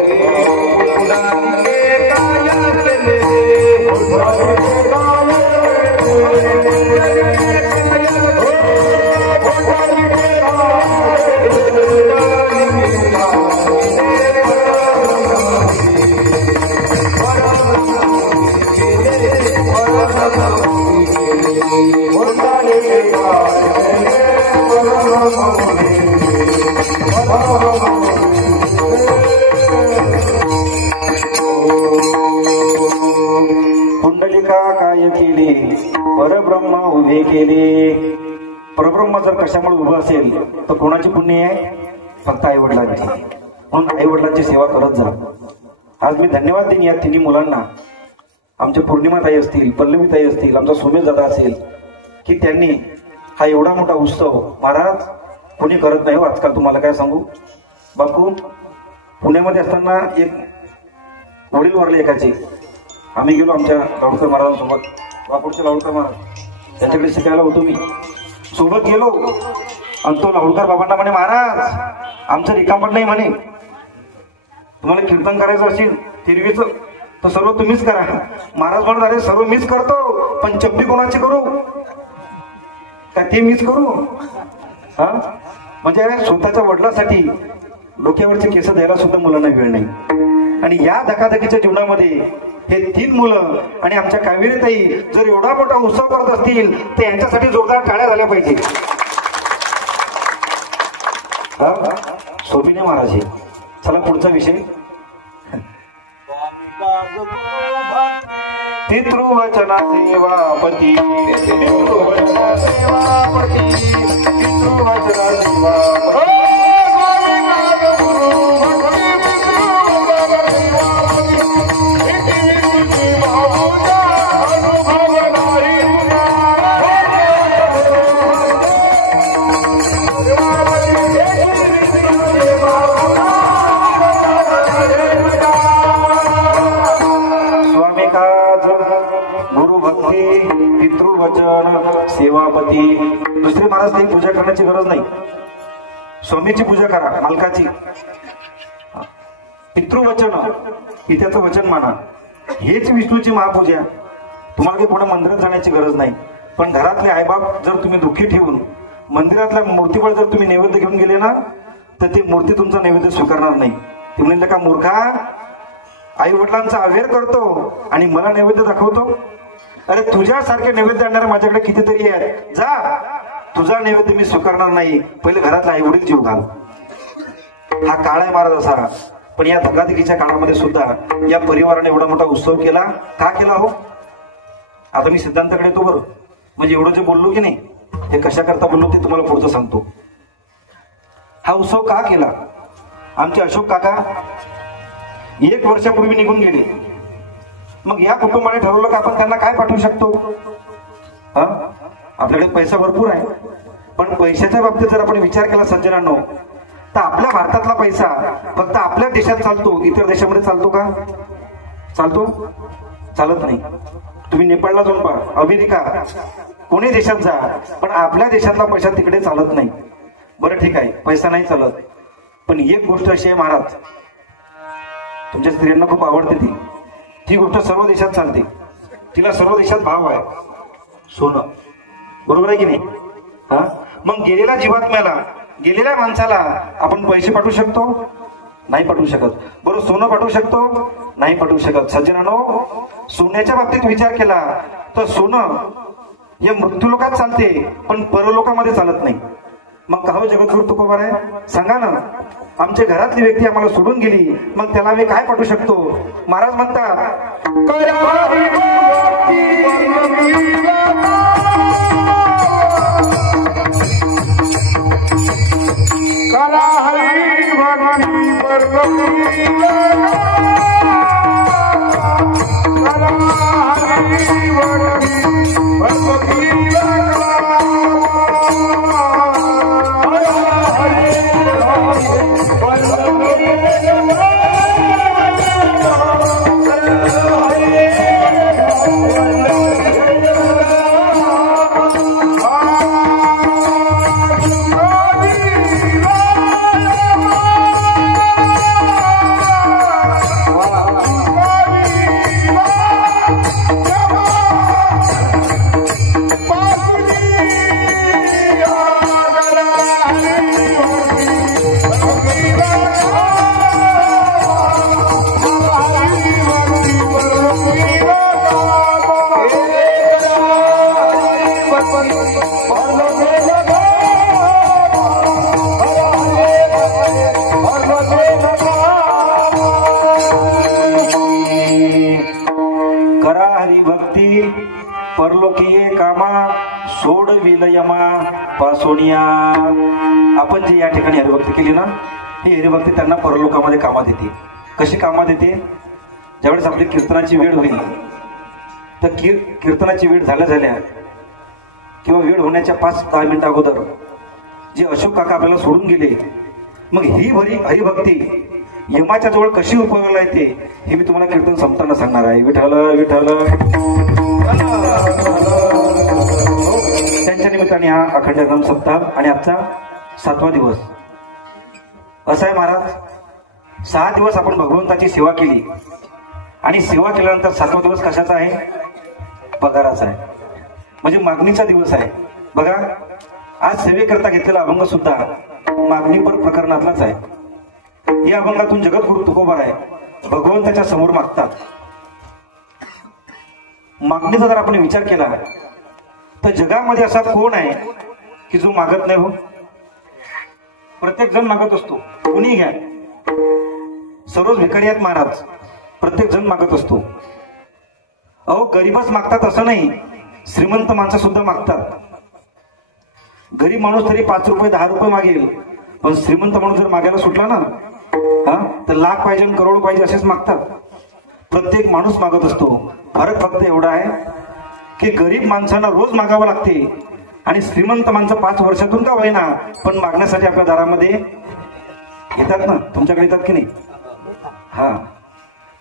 पुंडलिका काय केले, परब्रह्म उभे केले. परब्रह्म जर कशामुळे उभं असेल तर कोणाची पुण्य आहे? फक्त आई वडिलांची. म्हणून आई वडिलांची सेवा करत जा. आज मी धन्यवाद देईन या तिन्ही मुलांना, आमच्या पौर्णिमाताई असतील, पल्लवीताई असतील, आमचा सोमेश दादा असेल, की त्यांनी हा एवढा मोठा उत्सव महाराज कोणी करत नाही हो आजकाल. तुम्हाला काय सांगू बापू, पुण्यामध्ये असताना एक वडील वारले एकाचे. आम्ही गेलो आमच्या लावडकर महाराजांसोबत, वाकोडचे लावडकर महाराज त्यांच्याकडे शिकायला होतो मी. सोबत गेलो आणि तो लावडकर बाबांना म्हणे, महाराज आमचं रिकामट नाही म्हणे, तुम्हाला कीर्तन करायचं असेल तिरवीचं तर सर्व तुम्हीच करा. महाराज म्हणत, अरे सर्व मीच करतो, पण चप्पी कोणाची करू? का ते मीच करू? हा, म्हणजे स्वतःच्या वडिलांसाठी डोक्यावरचे केस द्यायला सुद्धा मुलांना वेळ नाही. आणि या धकाधकीच्या जीवनामध्ये हे 3 मुलं आणि आमच्या कावेरीताई जर एवढा मोठा उत्सव करत असतील तर यांच्यासाठी जोरदार टाळ्या झाल्या पाहिजे. सोमिनी महाराज हे. चला पुढचा विषय. पितृवचना सेवापती, पितृवचना सेवापती, पितृवचना सेवापती. पितृवचन सेवापती. दुसरे महाराज काही पूजा करण्याची गरज नाही, स्वामीची पूजा करा, मालकाची. पितृवचन पित्याचं वचन माना, हेच विष्णूची महापूजा. तुम्हाला काही पुढे मंदिरात जाण्याची गरज नाही. पण घरातले आईबाप जर तुम्ही दुःखी ठेवून मंदिरातल्या मूर्तीवर जर तुम्ही नैवेद्य घेऊन गेले ना तर ती मूर्ती तुमचा नैवेद्य स्वीकारणार नाही. ती म्हणले का मूर्खा, आई वडिलांचा अवेअर करतो आणि मला नैवेद्य दाखवतो. अरे तुझ्यासारखे नैवेद्य आणणारे माझ्याकडे कितीतरी आहेत. जा, तुझा नैवेद्य मी स्वीकारणार नाही. पहिले घरातला आई वडील जीव घाल. हा काळ आहे महाराज असा. पण या धगाधगीच्या काळामध्ये सुद्धा या परिवाराने एवढा मोठा उत्सव केला. का केला हो? आता मी सिद्धांताकडे येतो बरं. म्हणजे एवढं जे बोललो की नाही, हे कशा करता बोललो ते तुम्हाला पुढचं सांगतो. हा उत्सव का केला? आमचे अशोक काका 1 वर्षापूर्वी निघून गेले. मग या कुटुंबाने ठरवलं का आपण त्यांना काय पाठवू शकतो. आपल्याकडे पैसा भरपूर आहे, पण पैशाच्या बाबतीत जर आपण विचार केला सज्जनांनो, तर आपल्या भारतातला पैसा फक्त आपल्या देशात चालतो. इतर देशामध्ये चालतो का? चालतो? चालत नाही. तुम्ही नेपाळला जाऊन पहा, अमेरिका, कोणी देशात जा, पण आपल्या देशातला पैसा तिकडे चालत नाही. बरं ठीक आहे, पैसा नाही चालत, पण एक गोष्ट अशी आहे महाराज, तुमच्या स्त्रियांना खूप आवडते ती गोष्ट सर्व देशात चालते. तिला सर्व देशात भाव आहे, सोनं. बरोबर आहे की नाही? मग गेलेल्या जीवात्म्याला, गेलेल्या माणसाला आपण पैसे पाठवू शकतो? नाही पाठवू शकत. बरोबर, सोनं पाठवू शकतो? नाही पाठवू शकत. सज्जनानो, सोन्याच्या बाबतीत विचार केला तर सोनं हे मृत्यूलोकात चालते, पण परलोकामध्ये चालत नाही. मग का हो जगद्गुरु तुकोबाराय, सांगा ना, आमच्या घरातली व्यक्ती आम्हाला सोडून गेली, मग त्याला आम्ही काय पाठवू शकतो? महाराज म्हणतात, करा हरिभक्ती परलोकीये कामा सोड विलयमा पासोनिया. आपण जे या ठिकाणी हरिभक्ती केली ना, ही हरिभक्ती त्यांना परलोकामध्ये कामात येते. कशी कामात येते? ज्यावेळेस आपली कीर्तनाची वेळ होईल, तर कीर्तनाची वेळ झाल्या किंवा वेळ होण्याच्या 5-10 मिनिटं अगोदर जे अशोक काका आपल्याला सोडून गेले, मग ही हरिभक्ती यमाच्या जवळ कशी उपयोगाला येते हे मी तुम्हाला कीर्तन संपताना सांगणार आहे. विठ्ठल विठ्ठल. त्यांच्या निमित्ताने हा अखंड नाम सप्ताह आणि आजचा 7वा दिवस असा आहे महाराज. 6 दिवस आपण भगवंताची सेवा केली आणि सेवा केल्यानंतर 7वा दिवस कशाचा आहे? पगाराचा आहे, म्हणजे मागणीचा दिवस आहे. बघा, आज सेवेकरता घेतलेला अभंग सुद्धा मागणीपर प्रकरणातलाच आहे. या अभंगातून जगद्गुरु तुकोबाराय भगवंताच्या समोर मागतात. मागणीचा जर आपण विचार केला तर जगामध्ये असा कोण आहे की जो मागत नाही हो? प्रत्येक जण मागत असतो. कुणी घ्या, सर्वच भिकारी आहेत महाराज, प्रत्येक जण मागत असतो. अहो, गरीबच मागतात असं नाही, श्रीमंत माणसं सुद्धा मागतात. गरीब माणूस तरी 5 रुपये 10 रुपये मागेल, पण श्रीमंत माणूस जर मागायला सुटला ना, तर लाख पाहिजे, करोड पाहिजे असेच मागतात. प्रत्येक माणूस मागत असतो. फरक फक्त एवढा आहे की गरीब माणसांना रोज मागावं लागते आणि श्रीमंत माणसं 5 वर्षातून का होईना पण मागण्यासाठी आपल्या दारामध्ये येतात ना. तुमच्याकडे येतात की नाही?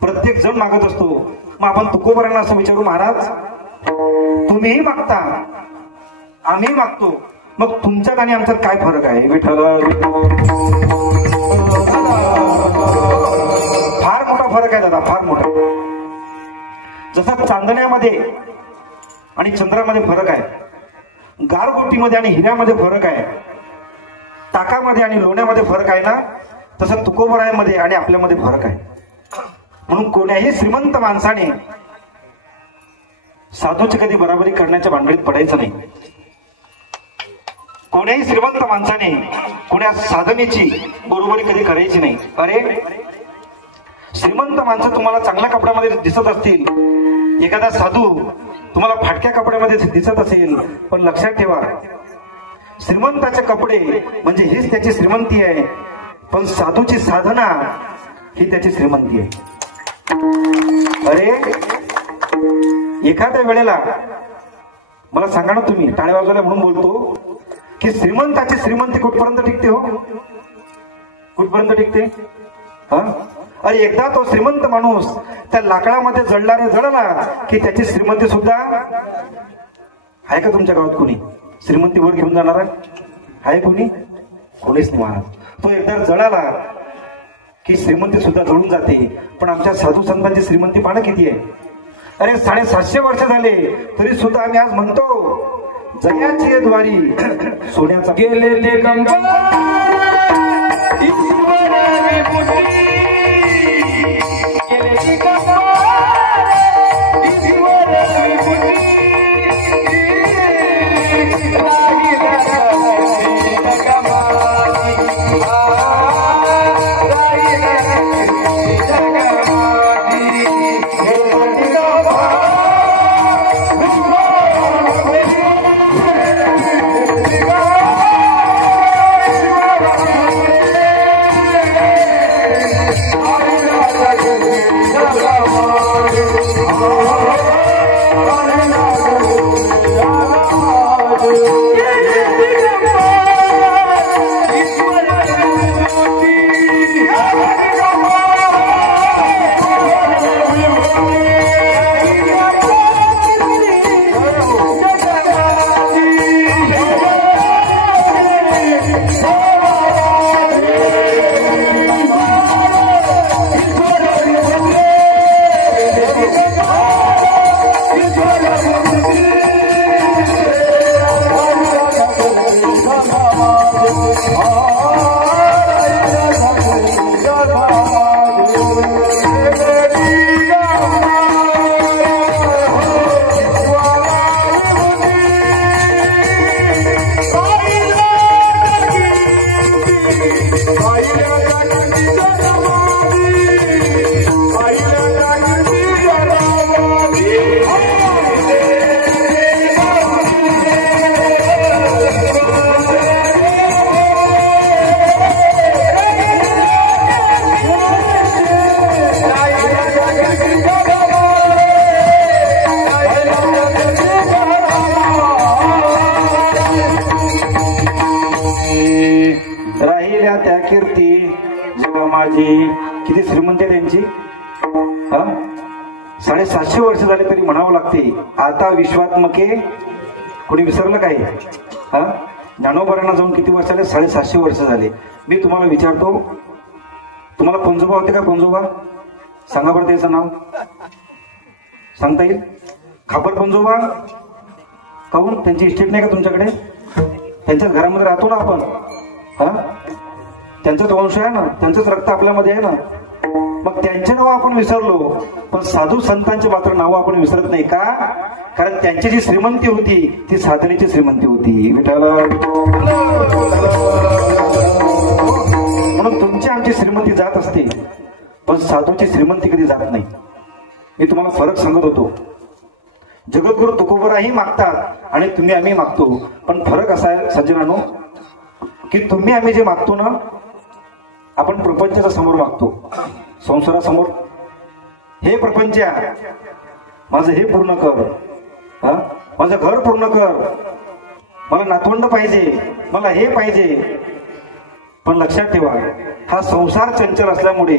प्रत्येक जण मागत असतो. मग आपण तुकोबारांना असं विचारू, महाराज तुम्हीही मागता, आम्ही मागतो, मग तुमच्यात आणि आमच्यात काय फरक आहे? विठ्ठल. फार मोठा फरक आहे दादा, फार मोठा. जसा चांदण्यामध्ये आणि चंद्रामध्ये फरक आहे, गारगोटीमध्ये आणि हिऱ्यामध्ये फरक आहे, टाकामध्ये आणि लोण्यामध्ये फरक आहे ना, तसं तुकोबारायमध्ये आणि आपल्यामध्ये फरक आहे. म्हणून कोण्याही श्रीमंत माणसाने साधूची कधी बराबरी करण्याच्या भानगडीत पडायचं नाही. कोण्याही श्रीमंत माणसाने कोण्या साधनेची बरोबरी कधी करायची नाही. अरे श्रीमंत माणसं तुम्हाला चांगल्या कपड्यामध्ये दिसत असतील, एखादा साधू तुम्हाला फाटक्या कपड्यामध्ये दिसत असेल, पण लक्षात ठेवा श्रीमंताचे कपडे म्हणजे हीच त्याची श्रीमंती आहे, पण साधूची साधना ही त्याची श्रीमंती आहे. अरे एखाद्या वेळेला मला सांगा ना तुम्ही, टाळ्या वाजवल्या म्हणून बोलतो की श्रीमंताची श्रीमंती कुठपर्यंत टिकते हो? कुठपर्यंत टिकते? हा, अरे एकदा तो श्रीमंत माणूस त्या लाकडामध्ये जळला की त्याची श्रीमंती सुद्धा आहे का तुमच्या गावात कोणी श्रीमंती वर घेऊन जाणार आहे? कोणी? कोणीच नाही महाराज. तो एकदा जळाला की श्रीमंती सुद्धा जळून जाते. पण आमच्या साधू संतांची श्रीमंती पाहणं किती आहे. अरे 750 वर्ष झाले तरी सुद्धा आम्ही आज म्हणतो जयाची द्वारी सोन्याचा गेलेले गंगा ईश्वर विभूती, गेलेले गंगा ईश्वर विभूती, किती श्रीमंती त्यांची. 750 वर्ष झाले तरी म्हणावं लागते आता विश्वात्मके. कोणी विसरलं काय? ज्ञानोबांना जाऊन किती वर्ष झाले? 750 वर्ष झाले. मी तुम्हाला विचारतो, तुम्हाला पंजोबा होते का? पंजोबा सांगा बरं त्याचं नाव सांगता येईल? खापर पंजोबा. काहून? त्यांची इस्टेट नाही का तुमच्याकडे? त्यांच्याच घरामध्ये राहतो ना आपण. त्यांचाच वंश आहे ना, त्यांचंच रक्त आपल्यामध्ये आहे ना. मग त्यांचे नाव आपण विसरलो, पण साधू संतांचे मात्र नाव आपण विसरत नाही का? कारण त्यांची जी श्रीमंती होती ती साधनेची श्रीमंती होती. विठाला म्हणून तुमची आमची श्रीमंती जात असते, पण साधूची श्रीमंती कधी जात नाही. मी तुम्हाला फरक सांगत होतो. जगद्गुरु तुकोबराही मागतात आणि तुम्ही आम्ही मागतो, पण फरक असा आहे सज्जनानो की तुम्ही आम्ही जे मागतो ना, आपण प्रपंचाच्या समोर मागतो, संसारासमोर. हे प्रपंच माझं हे पूर्ण कर, माझं घर पूर्ण कर, मला नातवंड पाहिजे, मला हे पाहिजे. पण लक्षात ठेवा, हा संसार चंचल असल्यामुळे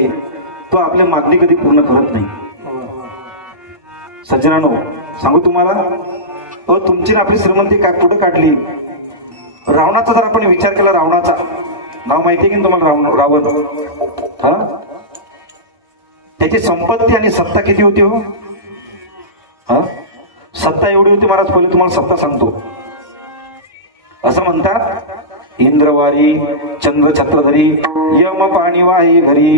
तो आपल्या मागणी कधी पूर्ण करत नाही. सज्जनानो सांगू तुम्हाला, तुमची आपली श्रीमंती काय कुठं काढली? रावणाचा जर आपण विचार केला, रावणाचा नाव माहिती आहे की तुम्हाला? रावण. त्याची संपत्ती आणि सत्ता किती होती हो? सत्ता एवढी होती महाराज. पहिले तुम्हाला सत्ता सांगतो. असं म्हणतात इंद्रवारी चंद्र छत्रधरी यम पाणी वाही घरी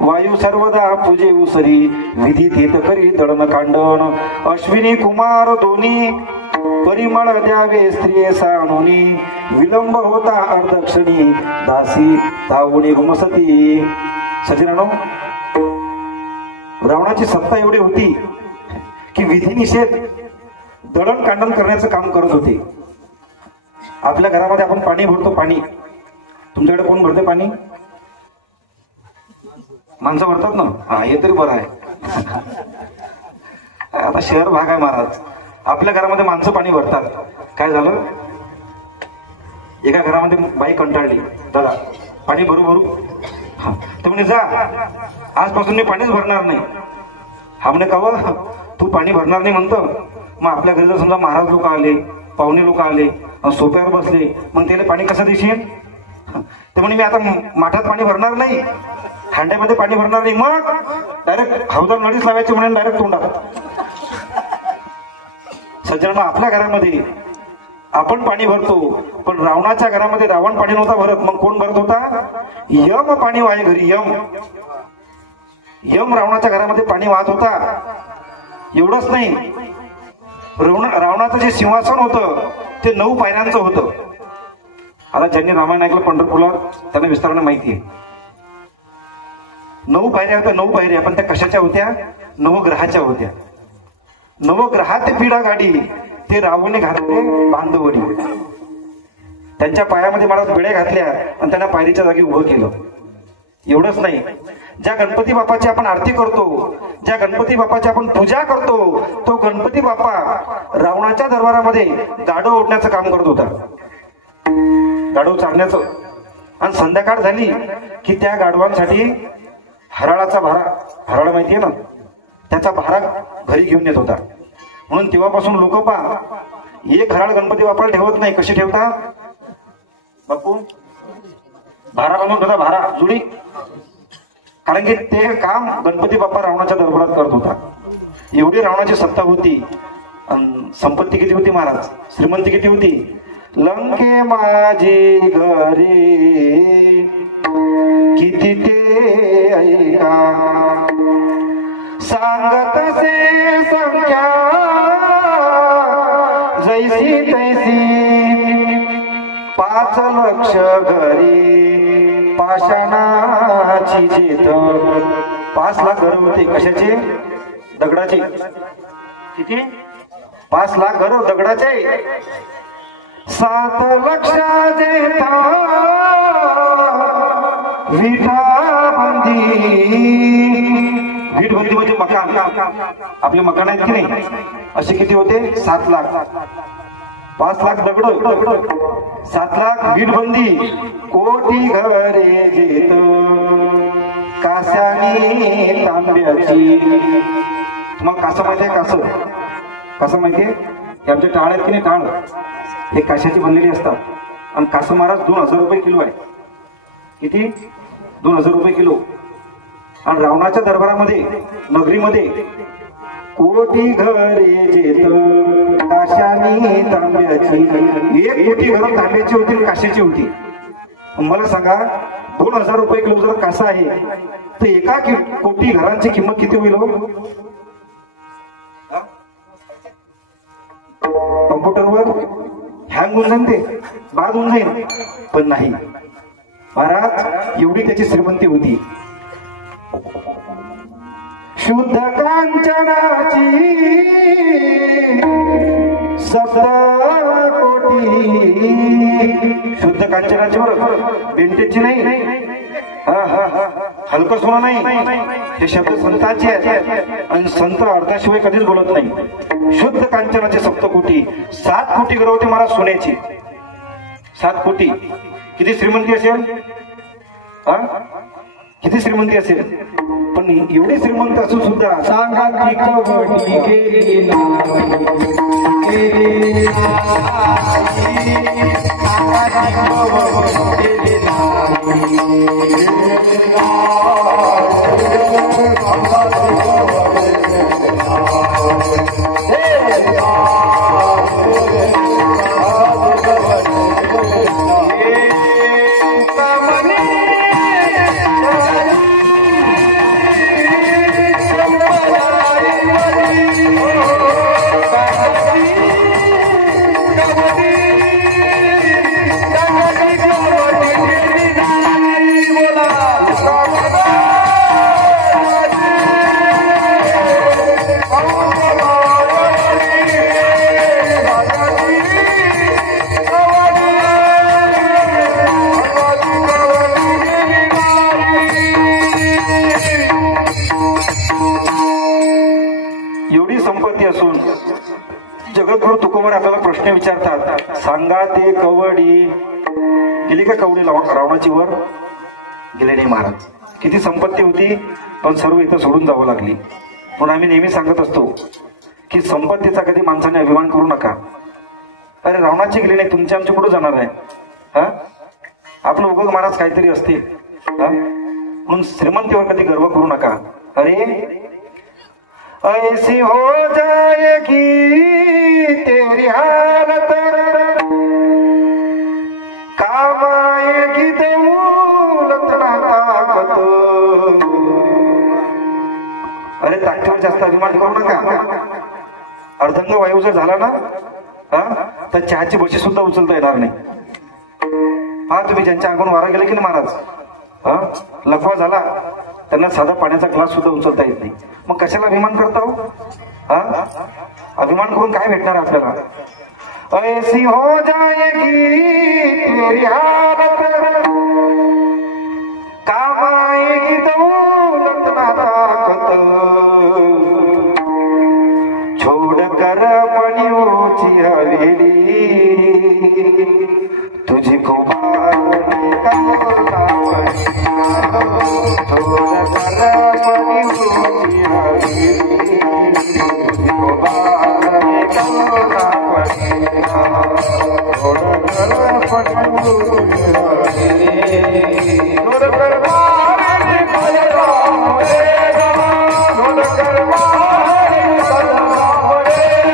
वायू सर्वदा पूजे उसरी विधी तेत करी दळण कांडण अश्विनी कुमार दोन्ही परिमळ द्यावे स्त्रिये साणोनी विलंब होता अर्धक्षणी दासी धावणे गुमसती. सज्जनानो, रावणाची सत्ता एवढी होती की विधी निषेध दळण कांडण करण्याचं काम करत होते. आपल्या घरामध्ये आपण पाणी भरतो. पाणी तुमच्याकडे कोण भरते पाणी? माणसं भरतात ना. हा, हे तरी बरं आहे. आता शहर भाग आहे महाराज. आपल्या घरामध्ये माणसं पाणी भरतात. काय झालं, एका घरामध्ये बाई कंटाळली, दादा पाणी भरू भरू. हा, तर म्हणे जा, आजपासून मी पाणीच भरणार नाही. हा म्हणे का तू पाणी भरणार नाही म्हणतो. मग आपल्या घरी जर समजा महाराज लोक आले, पाहुणे लोक आले, सोप्यावर बसले, मग त्याला पाणी कसं देशील? ते म्हणे मी आता माठात पाणी भरणार नाही, हांड्यामध्ये पाणी भरणार नाही. मग डायरेक्ट हौदार नळीच लावायची म्हणून डायरेक्ट तोंडात. सज्जनांनो, आपल्या घरामध्ये आपण पाणी भरतो, पण रावणाच्या घरामध्ये रावण पाणी नव्हता भरत. मग कोण भरत होता? यम पाणी वाहे घरी. यम रावणाच्या घरामध्ये पाणी वाहत होता. एवढंच नाही, रावणाचं जे सिंहासन होतं ते 9 पायऱ्यांचं होतं. आता ज्यांनी रामायण ऐकलं पंढरपूरला त्यांना विस्ताराने माहिती आहे. 9 पायऱ्या होत्या. 9 पायऱ्या, पण त्या कशाच्या होत्या? नवग्रहाच्या होत्या. नवग्रहात पिढा गाडी ते रावणे घातले बांधवडी. त्यांच्या पायामध्ये मला बेड्या घातल्या आणि त्यांना पायरीच्या जागी उभं केलं. एवढंच नाही, ज्या गणपती बाप्पाची आपण आरती करतो, ज्या गणपती बाप्पाची आपण पूजा करतो, तो गणपती बाप्पा रावणाच्या दरबारामध्ये गाढव ओढण्याचं काम करत होता. गाढव चालण्याचं. आणि संध्याकाळ झाली की त्या गाढवांसाठी हराळाचा भारा, हराळ माहितीये ना, त्याचा भारा घरी घेऊन येत होता. म्हणून तेव्हापासून लोक पहा, एक हराळ गणपती बाप्पाला ठेवत नाही. कशी ठेवता बापू? भारा बांधून ठेवता, भारा जुडी. कारण की ते काम गणपती बाप्पा रावणाच्या दरबारात करत होता. एवढी रावणाची सत्ता होती. संपत्ती किती होती महाराज? श्रीमंती किती होती? लंके माझी घरी किती ते ऐका, सांगत से संख्या जैसी तैसी, 5 लक्ष घरी पाषाणाची जेथ. 5 लाख घर होते. कशाचे? दगडाचे. किती? 5 लाख घर दगडाचे. 7 लक्ष जेथा विठाबंदी. वीटबंदी म्हणजे मकान. आपले मकान आहेत की नाही, असे किती होते? 7 लाख. 5 लाख दगड, 7 लाख वीटबंदी. कोटी घरे जेत कास्यानी तांब्याची. तुम्हाला कासं माहिती आहे? कासं माहिती आहे? हे आमचे टाळ आहेत की नाही, टाळ हे काशाची बनलेली असतात. आणि कासं महाराज 2000 रुपये किलो आहे. किती? 2000 रुपये किलो. आणि रावणाच्या दरबारामध्ये, नगरीमध्ये कोटी घरे जेत काशानी तांब्याची. 1 कोटी घर तांब्याची होती आणि काशाची होती. मला सांगा, 2000 रुपये किलो जर कासा आहे तर एका कोटी घरांची किंमत किती होईल? कॉम्प्युटरवर हँग होऊन जाईल, ते बाद होऊन जाईल. पण नाही महाराज, एवढी त्याची श्रीमंती होती. शुद्ध कांचनाची 7 कोटी. शुद्ध कांचनाची बरोबर, बेंटेची नाही. हलकं सोनं नाही. हे शब्द संतांचे आहेत आणि संत अर्थाशिवाय कधीच बोलत नाही. शुद्ध कांचनाचे 7 कोटी. 7 कोटी घर होते महाराज सोन्याची. 7 कोटी. किती श्रीमंती असेल? किती श्रीमंती असेल? पण एवढी श्रीमंत असून सुद्धा सांगा की कवडी गेली नाही. तुकोबर आपल्याला प्रश्न विचारतात, सांगा ते कवडी गेली का कवडी रावणाची वर? गेले नाही महाराज. किती संपत्ती होती पण सर्व इथं सोडून जावं लागली. पण आम्ही नेहमी सांगत असतो की संपत्तीचा कधी माणसाने अभिमान करू नका. अरे रावणाची गेली नाही, तुमची आमची कुठं जाणार आहे? हा, आपलं उगव महाराज काहीतरी असतील म्हणून श्रीमंतीवर कधी गर्व करू नका. अरे ऐसी हो जाएगी तेरी हालत, काम आएगी दौलत ना ताकत. अरे ताकदीवर जास्त अभिमान करू नका. अर्धंग वायू जर झाला ना तर चहाची बशी सुद्धा उचलता येणार नाही. हा, तुम्ही ज्यांच्या अंगून वारा गेले की नाही महाराज, लफवा झाला त्यांना साधा पाण्याचा ग्लास सुद्धा उचलता येत नाही. मग कशाला अभिमान करता हो? अभिमान करून काय भेटणार आपल्याला? ऐसी हो जाएगी तेरी हालत, काम आएगी दौलत ना ताकत. छोड़ कर अपनी ऊंची हवेली, तुझको बाहर निकलना पड़ेगा. छोड़ कर अपनी ऊंची हवेली, तुझको बाहर निकलना पड़ेगा. छोड़ कर अपनी ऊंची हवेली, छोड़ कर बाहर निकलना पड़ेगा. छोड़ कर बाहर निकलना पड़ेगा.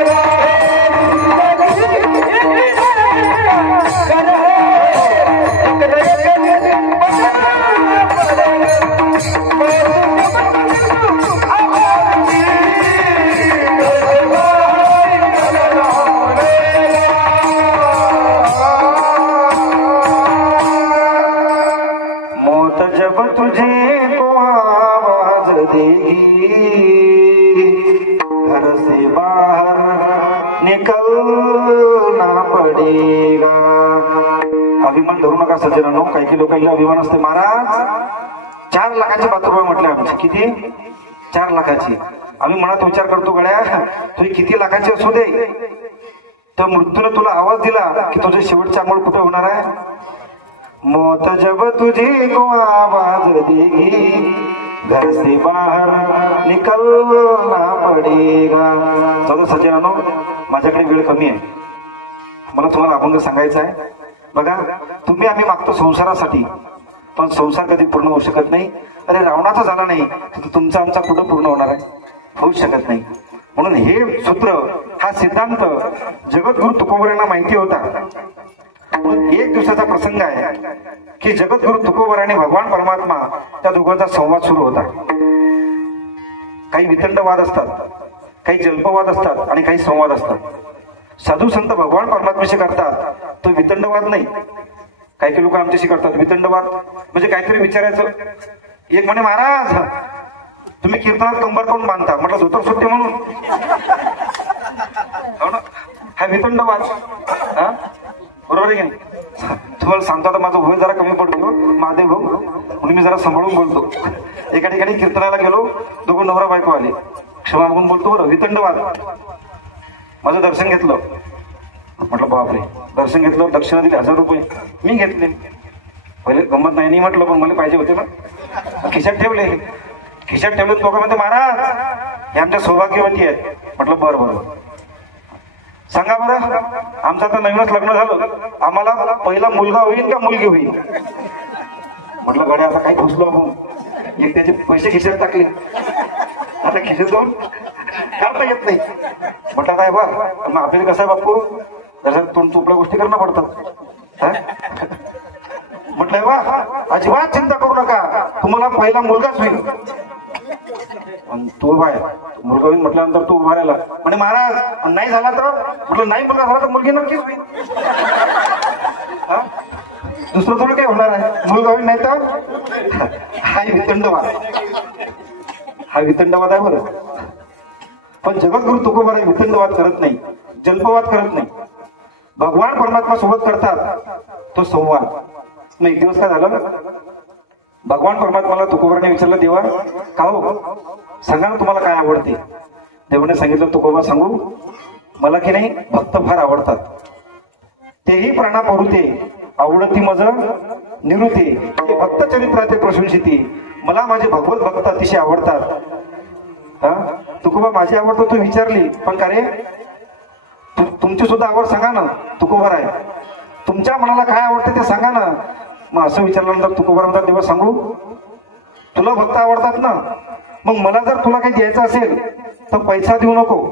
मौत जब तुझे को आवाज देगी, घर से बाहर निकलना पडेगा. अभिमान धरू नका सज्जनांनो. काही लोकांना अभिमान असते. महाराज 4 लाखाची बाथरूम म्हटले आमची. किती? 4 लाखाची. आम्ही मनात विचार करतो, गड्या तुझी किती लाखाची असू दे, तर मृत्यूने तुला आवाज दिला की तुझे शेवटचे अंघोळ कुठे होणार आहे? मौत जब तुझे को आवाज देगी, घर से बाहर निकलना पडेगा. चला सज्जनांनो, माझ्याकडे वेळ कमी आहे. मला तुम्हाला अभंग सांगायचा आहे. बघा, तुम्ही आम्ही मागतो संसारासाठी, पण संसार कधी पूर्ण होऊ शकत नाही. अरे रावणाचा झाला नाही तर तुमचा आमचा कुठं पूर्ण होणार आहे? होऊच शकत नाही. म्हणून हे सूत्र, हा सिद्धांत जगद्गुरु तुकोबर यांना माहिती होता. एक दिवसाचा प्रसंग आहे की जगद्गुरु तुकोबर आणि भगवान परमात्मा त्या दोघांचा संवाद सुरू होता. काही वितंडवाद असतात, काही जल्पवाद असतात आणि काही संवाद असतात. साधू संत भगवान परमात्म्याशी करतात तो वितंडवाद नाही. काही लोक आमच्याशी करतात वितंडवाद, म्हणजे काहीतरी विचारायचं. एक म्हणे, महाराज तुम्ही कीर्तनात कंबर कोण बांधता? म्हटलं धोतर सुट्टी म्हणून. हा वितंडवाद. बरोबर आहे की नाही? तुम्हाला सांगतो, आता माझं वय जरा कमी पडतो महादेव भाऊ, म्हणून मी जरा सांभाळून बोलतो. एका ठिकाणी कीर्तनाला गेलो, दोघं नवरा बायको आले. क्षमा मागून बोलतो, बरं वितंडवाद. माझं दर्शन घेतलं. म्हटलं बापरे, दर्शन घेतलं, दक्षिणा दिली 1000 रुपये. मी घेतले. पहिले गंमत नाही म्हटलं, पण मला पाहिजे होते ना. खिशात ठेवले. खिशात ठेवले. लोकांमध्ये, महाराज हे आमच्या सौभाग्यवती आहेत. म्हटलं बरं बरं, सांगा बरं, आमचं आता नवीनच लग्न झालं, आम्हाला पहिला मुलगा होईल का मुलगी होईल? म्हटलं गड्या आता काही घुसलो आपण. एक त्याचे पैसे खिशात टाकले, आता खिशात जाऊन काढता येत नाही. म्हटलं काय बा, मग आपल्याला कसं आहे बापू, जसं तोंड चोपड्या गोष्टी करणं पडतात. म्हटलंय बा, अजिबात चिंता करू नका, तुम्हाला पहिला मुलगाच होईल. तो बाय मुलगा होईल म्हटल्यानंतर तो उभा राहिला. म्हणजे महाराज नाही झाला तर? म्हटलं नाही मुलगा झाला तर मुलगी नक्कीच होईल. दुसरं थोडं काय होणार आहे? मुलगा होईल नाही तर? हा वितंडवाद. हा वितंडवाद आहे बरं. पण जगद्गुरु तुकोबर हे वितंडवाद करत नाही, जल्पवाद करत नाही. भगवान परमात्मा सोबत करतात तो संवाद. मग एक दिवस काय झालं, भगवान परमात्माला तुकोबराने विचारलं, देवा का हो, सांगा ना तुम्हाला काय आवडते? देवाने सांगितलं, तुकोबा सांगू, मला की नाही भक्त फार आवडतात. तेही प्राणा परुते आवडती मज निवृत्ती. हे भक्त चरित्राचे प्रशंसिती. मला माझे भगवत भक्त अतिशय आवडतात. हा तुकोबा माझी आवड तर तू विचारली, पण का रे तुमची सुद्धा आवड सांगा ना. तुकोबर आहे, तुमच्या मनाला काय आवडते ते सांगा ना. मग असं विचारल्यानंतर तुकोबर म्हणतात देवा सांगू, तुला भक्त आवडतात ना, मग मला जर तुला काही द्यायचं असेल तर पैसा देऊ नको,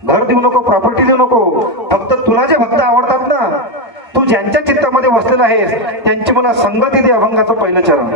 घर देऊ नको, प्रॉपर्टी देऊ नको. फक्त तुला जे भक्त आवडतात ना, तू ज्यांच्या चित्तामध्ये बसलेला आहेस त्यांची मला संगती दे. अभंगाचं पहिलं चरण.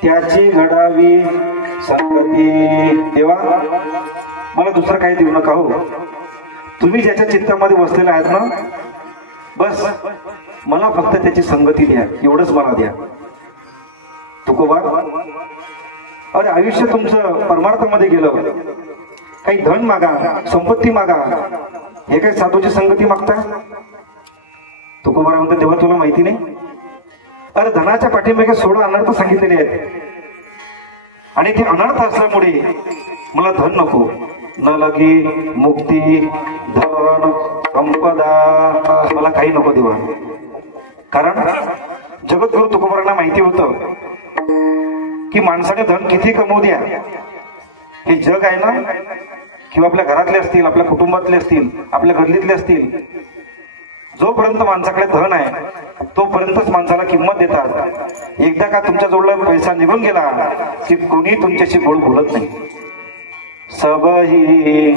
त्याची घडावी संगती. देवा मला दुसरं काही देऊ नका हो. तुम्ही ज्याच्या चित्तामध्ये बसलेला आहेत ना, बस मला फक्त त्याची संगती द्या, एवढंच मला द्या. तुकोबा अरे आयुष्य तुमचं परमार्थामध्ये गेलं, काही धन मागा, संपत्ती मागा, हे काही साधूची संगती मागता. तुकोबा म्हणतो देवा तुला माहिती नाही, अरे धनाच्या पाठीमागे 16 अनर्थ सांगितलेले आहेत आणि ते अनर्थ असल्यामुळे मला धन नको. न लगी मुक्ती धन संपदा मला काही नको देवा. कारण जगद्गुरु तुकोबांना माहिती होतं की माणसाने धन किती कमवू द्या, हे जग आहे ना, किंवा आपल्या घरातले असतील, आपल्या कुटुंबातले असतील, आपल्या गल्लीतले असतील, जोपर्यंत माणसाकडे धन आहे तोपर्यंतच माणसाला किंमत देतात. एकदा का तुमच्या जवळ पैसा निघून गेला की कोणी तुमच्याशी गोड बोलत नाही. सबही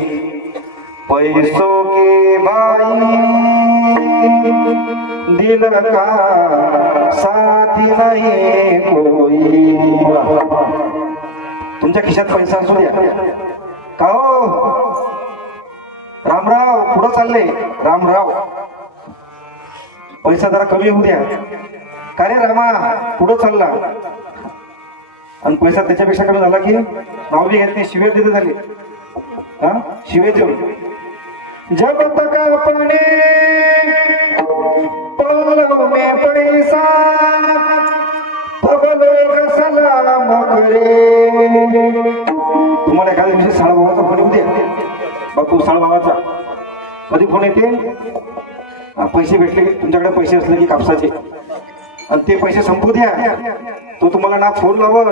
पैसो के भाई दिल का साथी नहीं कोई. तुमच्या खिशात पैसा असू द्या. का हो रामराव पुढं चालले? रामराव पैसा जरा कमी होऊ द्या. का रे रामा पुढं चालला आणि पैसा त्याच्यापेक्षा कमी झाला की नाव बी घेत नाही, शिवे देते झाले. हा शिवे देऊ. जब तक अपने पल्लों में पैसा तब लोग सलाम करे. तुम्हाला एखाद्या दिवशी साळभावाचा फोन येऊ द्या. बापू साळभावाचा कधी फोन येते? पैसे भेटले की तुमच्याकडे पैसे असले की कापसाचे आणि ते पैसे संपू द्या. तो तुम्हाला ना फोन लावत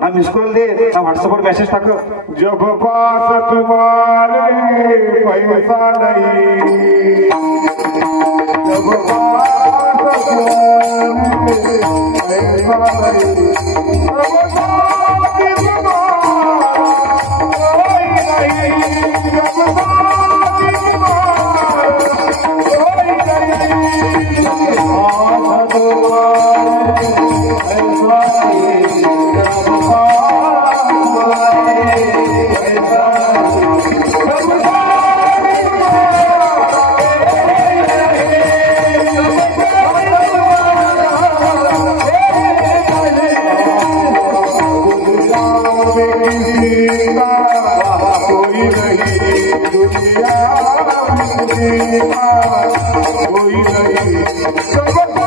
ना मिस कॉल दे ना व्हॉट्सअपवर मेसेज टाकत. जब पास तुम्हारे पैसा नहीं, जब पास तुम्हारे पैसा नहीं, जब साथी तुम्हारा कोई नहीं, जब साथी तुम्हारा कोई नहीं, पास तुम्हारे पैसा नहीं, जब कोई नहीं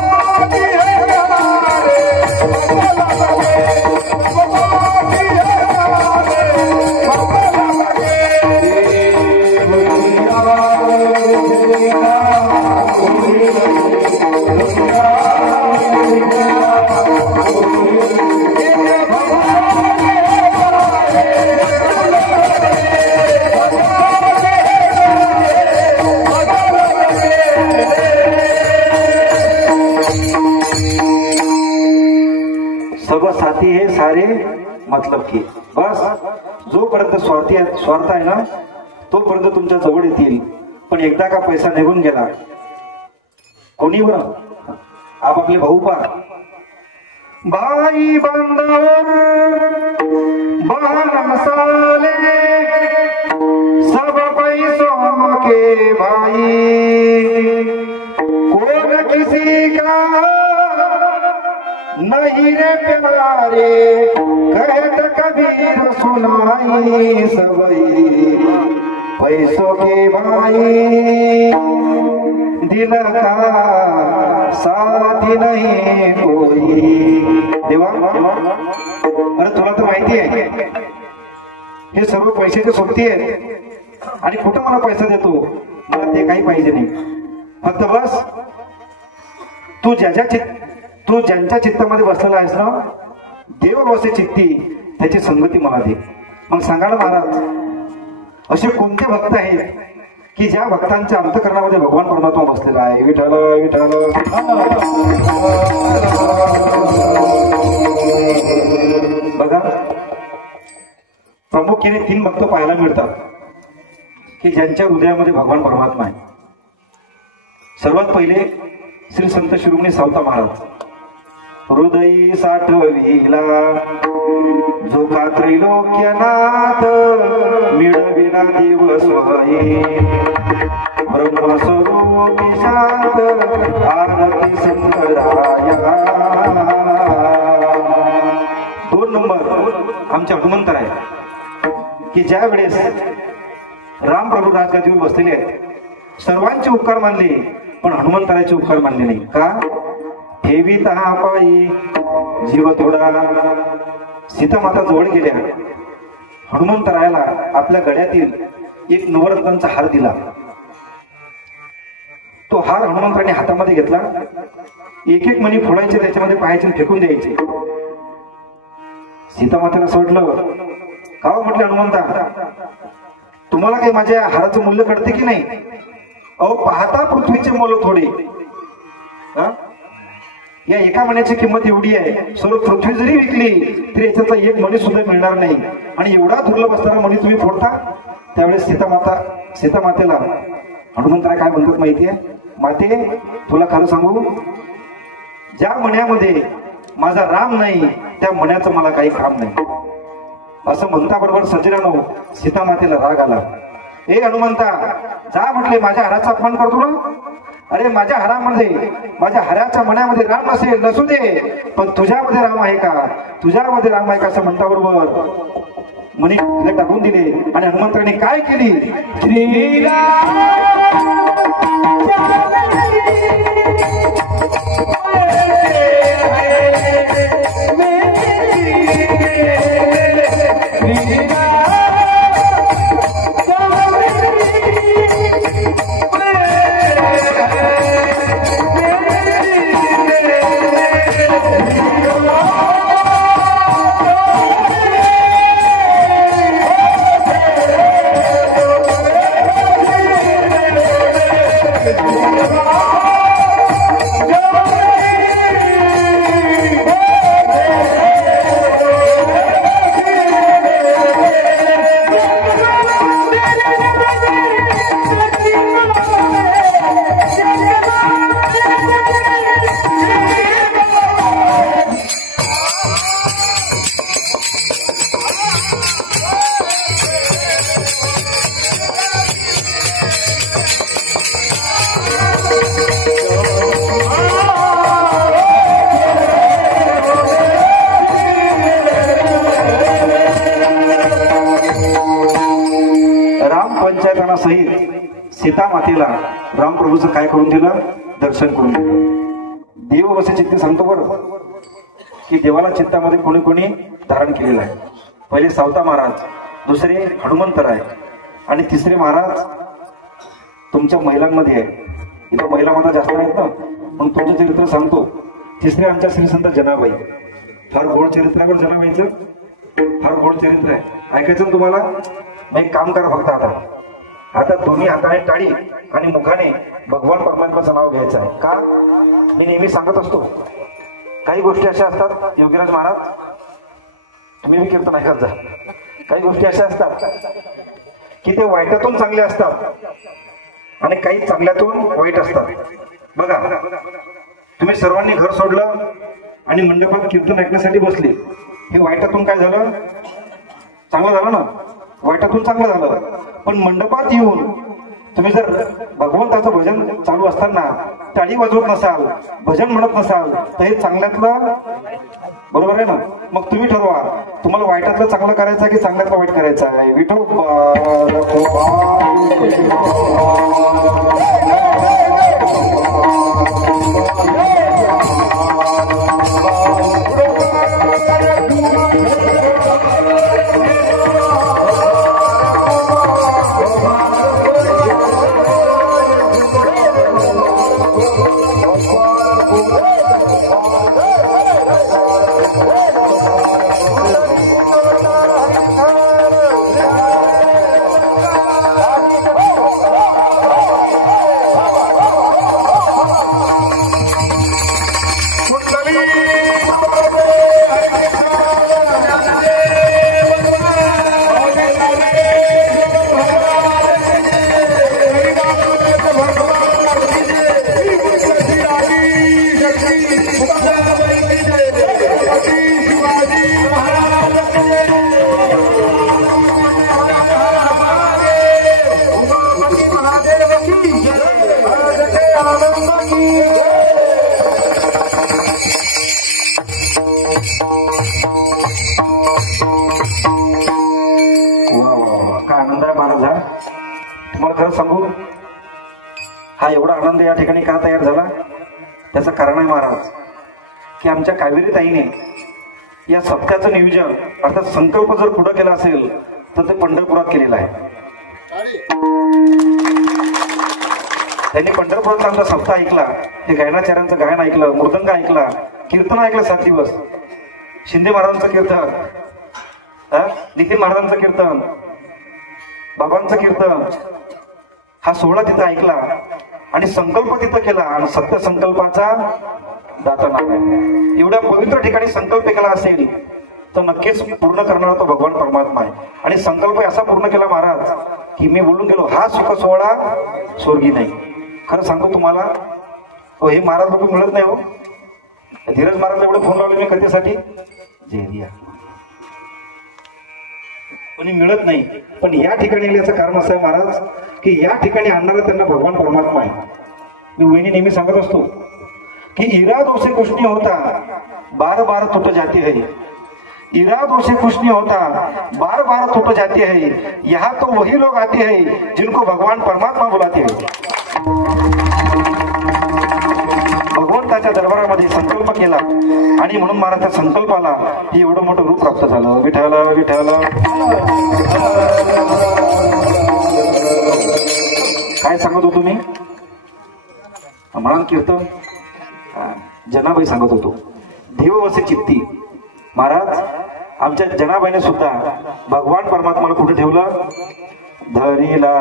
सब साथी है सारे मतलब की. बस जोपर्यंत स्वार्थ आहे ना तोपर्यंत तुमच्या जवळ येतील. पण एकदा का पैसा निघून गेला कोणी बरं आपापले भाऊ पा भाई बांधावर बहन साले सब पैसों के भाई. कौन किसी का नहीं रे प्यारे कहत कबीर सुनाई. सबई पैसों के भाई दिल का साथी नहीं कोई. देवा अरे तुला तर माहिती आहे हे सर्व पैशाचे सोबती आहेत आणि कुठं मला पैसा देतो. मला ते काही पाहिजे नाही. फक्त बस तू ज्यांच्या चित्तामध्ये बसलेला आहेस ना देव बसे चित्ती त्याची संगती मला दे. मग सांगा ना महाराज असे कोणते भक्त आहेत की ज्या भक्तांच्या अंतःकरणामध्ये भगवान परमात्मा बसलेला आहे. विठ्ठल विठ्ठल. बघा प्रामुख्याने 3 भक्त पाहायला मिळतात की ज्यांच्या हृदयामध्ये भगवान परमात्मा आहे. सर्वात पहिले श्री संत शिरोमणी सावता महाराज. हृदयी साठविला जो का त्रैलोक्यनाथ मिळविला देव स्वयं ब्रह्मस्वरूपी शांत आरती शंकराया. 2 नंबर आमचे हनुमंतर आहे की ज्या वेळेस राम प्रभू राजगादीवर बसलेले आहेत सर्वांचे उपकार मानले पण हनुमंतराचे उपकार मानले नाही. का? ठेवी तहा पायी जीव थोडा. सीता माता जवळ गेल्या हनुमंतरायाला आपल्या गळ्यातील एक नवरत्नांचा हार दिला. तो हार हनुमंतराने हातामध्ये घेतला. एक एक मणी फोडायचे त्याच्यामध्ये पाहायचे फेकून द्यायचे. सीता मातेला असं वाटलं का म्हटलं हनुमंता तुम्हाला काही माझ्या हाराचं मूल्य कळते की नाही? अहो पाहता पृथ्वीचे मोल थोडे. या एका मण्याची किंमत एवढी आहे सर्व पृथ्वी जरी विकली तरी याच्यातला एक मणी सुद्धा मिळणार नाही. आणि एवढा दुर्लभ असताना मणी तुम्ही फोडता. त्यावेळेस सीता मातेला हनुमंतराय काय म्हणतात माहितीये? माते तुला खरं सांगू ज्या मण्यामध्ये माझा राम नाही त्या मण्याचं मला काही काम नाही. असं म्हणता बरोबर सजनानो सीता मातेला राग आला. ए हनुमंता, जा म्हटले, माझ्या हराचा अपमान करतो ना. अरे माझ्या हरामध्ये, माझ्या हराच्या मनामध्ये राम नसेल, नसू दे, पण तुझ्यामध्ये राम आहे का, तुझ्यामध्ये राम आहे का असं म्हणता बरोबर मणी तिला टाकून दिले. आणि हनुमंतांनी काय केली, सहित सीता मातेला राम प्रभूचं काय करून दिलं, दर्शन करून दिलं. देव असे चित्त सांगतो बरं की देवाला चित्तामध्ये कोणी कोणी धारण केलेलं आहे. पहिले सावता महाराज, दुसरे हनुमंतराय आणि तिसरे महाराज तुमच्या महिलांमध्ये आहे. इथं महिला माता जास्त आहेत ना, म्हणून तुमचं चरित्र सांगतो. तिसरे आमच्या श्रीसंत जनाबाई. फार गोड चरित्र आहे बरं जनाबाईचं, फार गोड चरित्र आहे. ऐकायचं ना तुम्हाला? मग एक काम करा फक्त, आता दोन्ही हाताने टाळी आणि मुखाने भगवान परमात्म्याचं नाव घ्यायचं आहे. का? मी नेहमी सांगत असतो, काही गोष्टी अशा असतात योगीराज महाराज, तुम्ही बी कीर्तन ऐकत जा. काही गोष्टी अशा असतात की ते वाईटातून चांगले असतात आणि काही चांगल्यातून वाईट असतात. बघा, तुम्ही सर्वांनी घर सोडलं आणि मंडपात कीर्तन ऐकण्यासाठी बसले. हे वाईटातून काय झालं? चांगलं झालं ना, वाईटातून चांगलं झालं. पण मंडपात येऊन तुम्ही जर भगवंताचं भजन चालू असताना टाळी वाजवत नसाल, भजन म्हणत नसाल, तर हे चांगल्यातलं बरोबर आहे ना. मग तुम्ही ठरवा, तुम्हाला वाईटातलं चांगलं करायचं आहे की चांगल्यातलं वाईट करायचं आहे. तुम्हाला खरं सांगू, हा एवढा आनंद या ठिकाणी का तयार झाला, त्याचं कारण आहे महाराज की आमच्या कावेरी ताईने या सप्त्याचं नियोजन अर्थात संकल्प जर पुढे केला असेल तर ते पंढरपुरात केलेला आहे. त्यांनी पंढरपुरातला आमचा सप्ताह ऐकला, ते गायनाचार्यांचं गायन ऐकलं, मृदंग ऐकला, कीर्तन ऐकलं 7 दिवस. शिंदे महाराजांचं कीर्तन, नितीन महाराजांचं कीर्तन, बाबांचं कीर्तन, हा सोहळा तिथं ऐकला आणि संकल्प तिथं केला. आणि सत्य संकल्पाचा दाता नाव आहे. एवढ्या पवित्र ठिकाणी संकल्प केला असेल तर नक्कीच पूर्ण करणारा तो भगवान परमात्मा आहे. आणि संकल्प असा पूर्ण केला महाराज की मी बोलून गेलो, हा सुख सोहळा स्वर्गी नाही. खरं सांगतो तुम्हाला, हे महाराज लोक मिळत नाही हो. धीरज महाराजला एवढे फोन लावले मी कधीसाठी, जेरिया कोणी मिळत नाही. पण या ठिकाणी याचं कारण असं आहे महाराज की या ठिकाणी आणणारा त्यांना भगवान परमात्मा आहे. मी वहिनी नेहमी सांगत असतो कि इरादों से कुछ नहीं होता, बार बार टूट जाती है. इरादों से कुछ नहीं होता, बार बार टूट जाती है. यहाँ तो वही लोग आते हैं जिनको भगवान परमात्मा बुलाते हैं. भगवंताच्या दरबारामध्ये संकल्प केला आणि म्हणून महाराज त्या संकल्पाला एवढं मोठं रूप प्राप्त झालं. विठ्ठल विठ्ठल. काय सांगत होतो मी? म्हणा कीर्तन जनाबाई सांगत होतो. देववसे चित्ती. महाराज आमच्या जनाबाईने सुद्धा भगवान परमात्माला कुठे ठेवलं? धरीला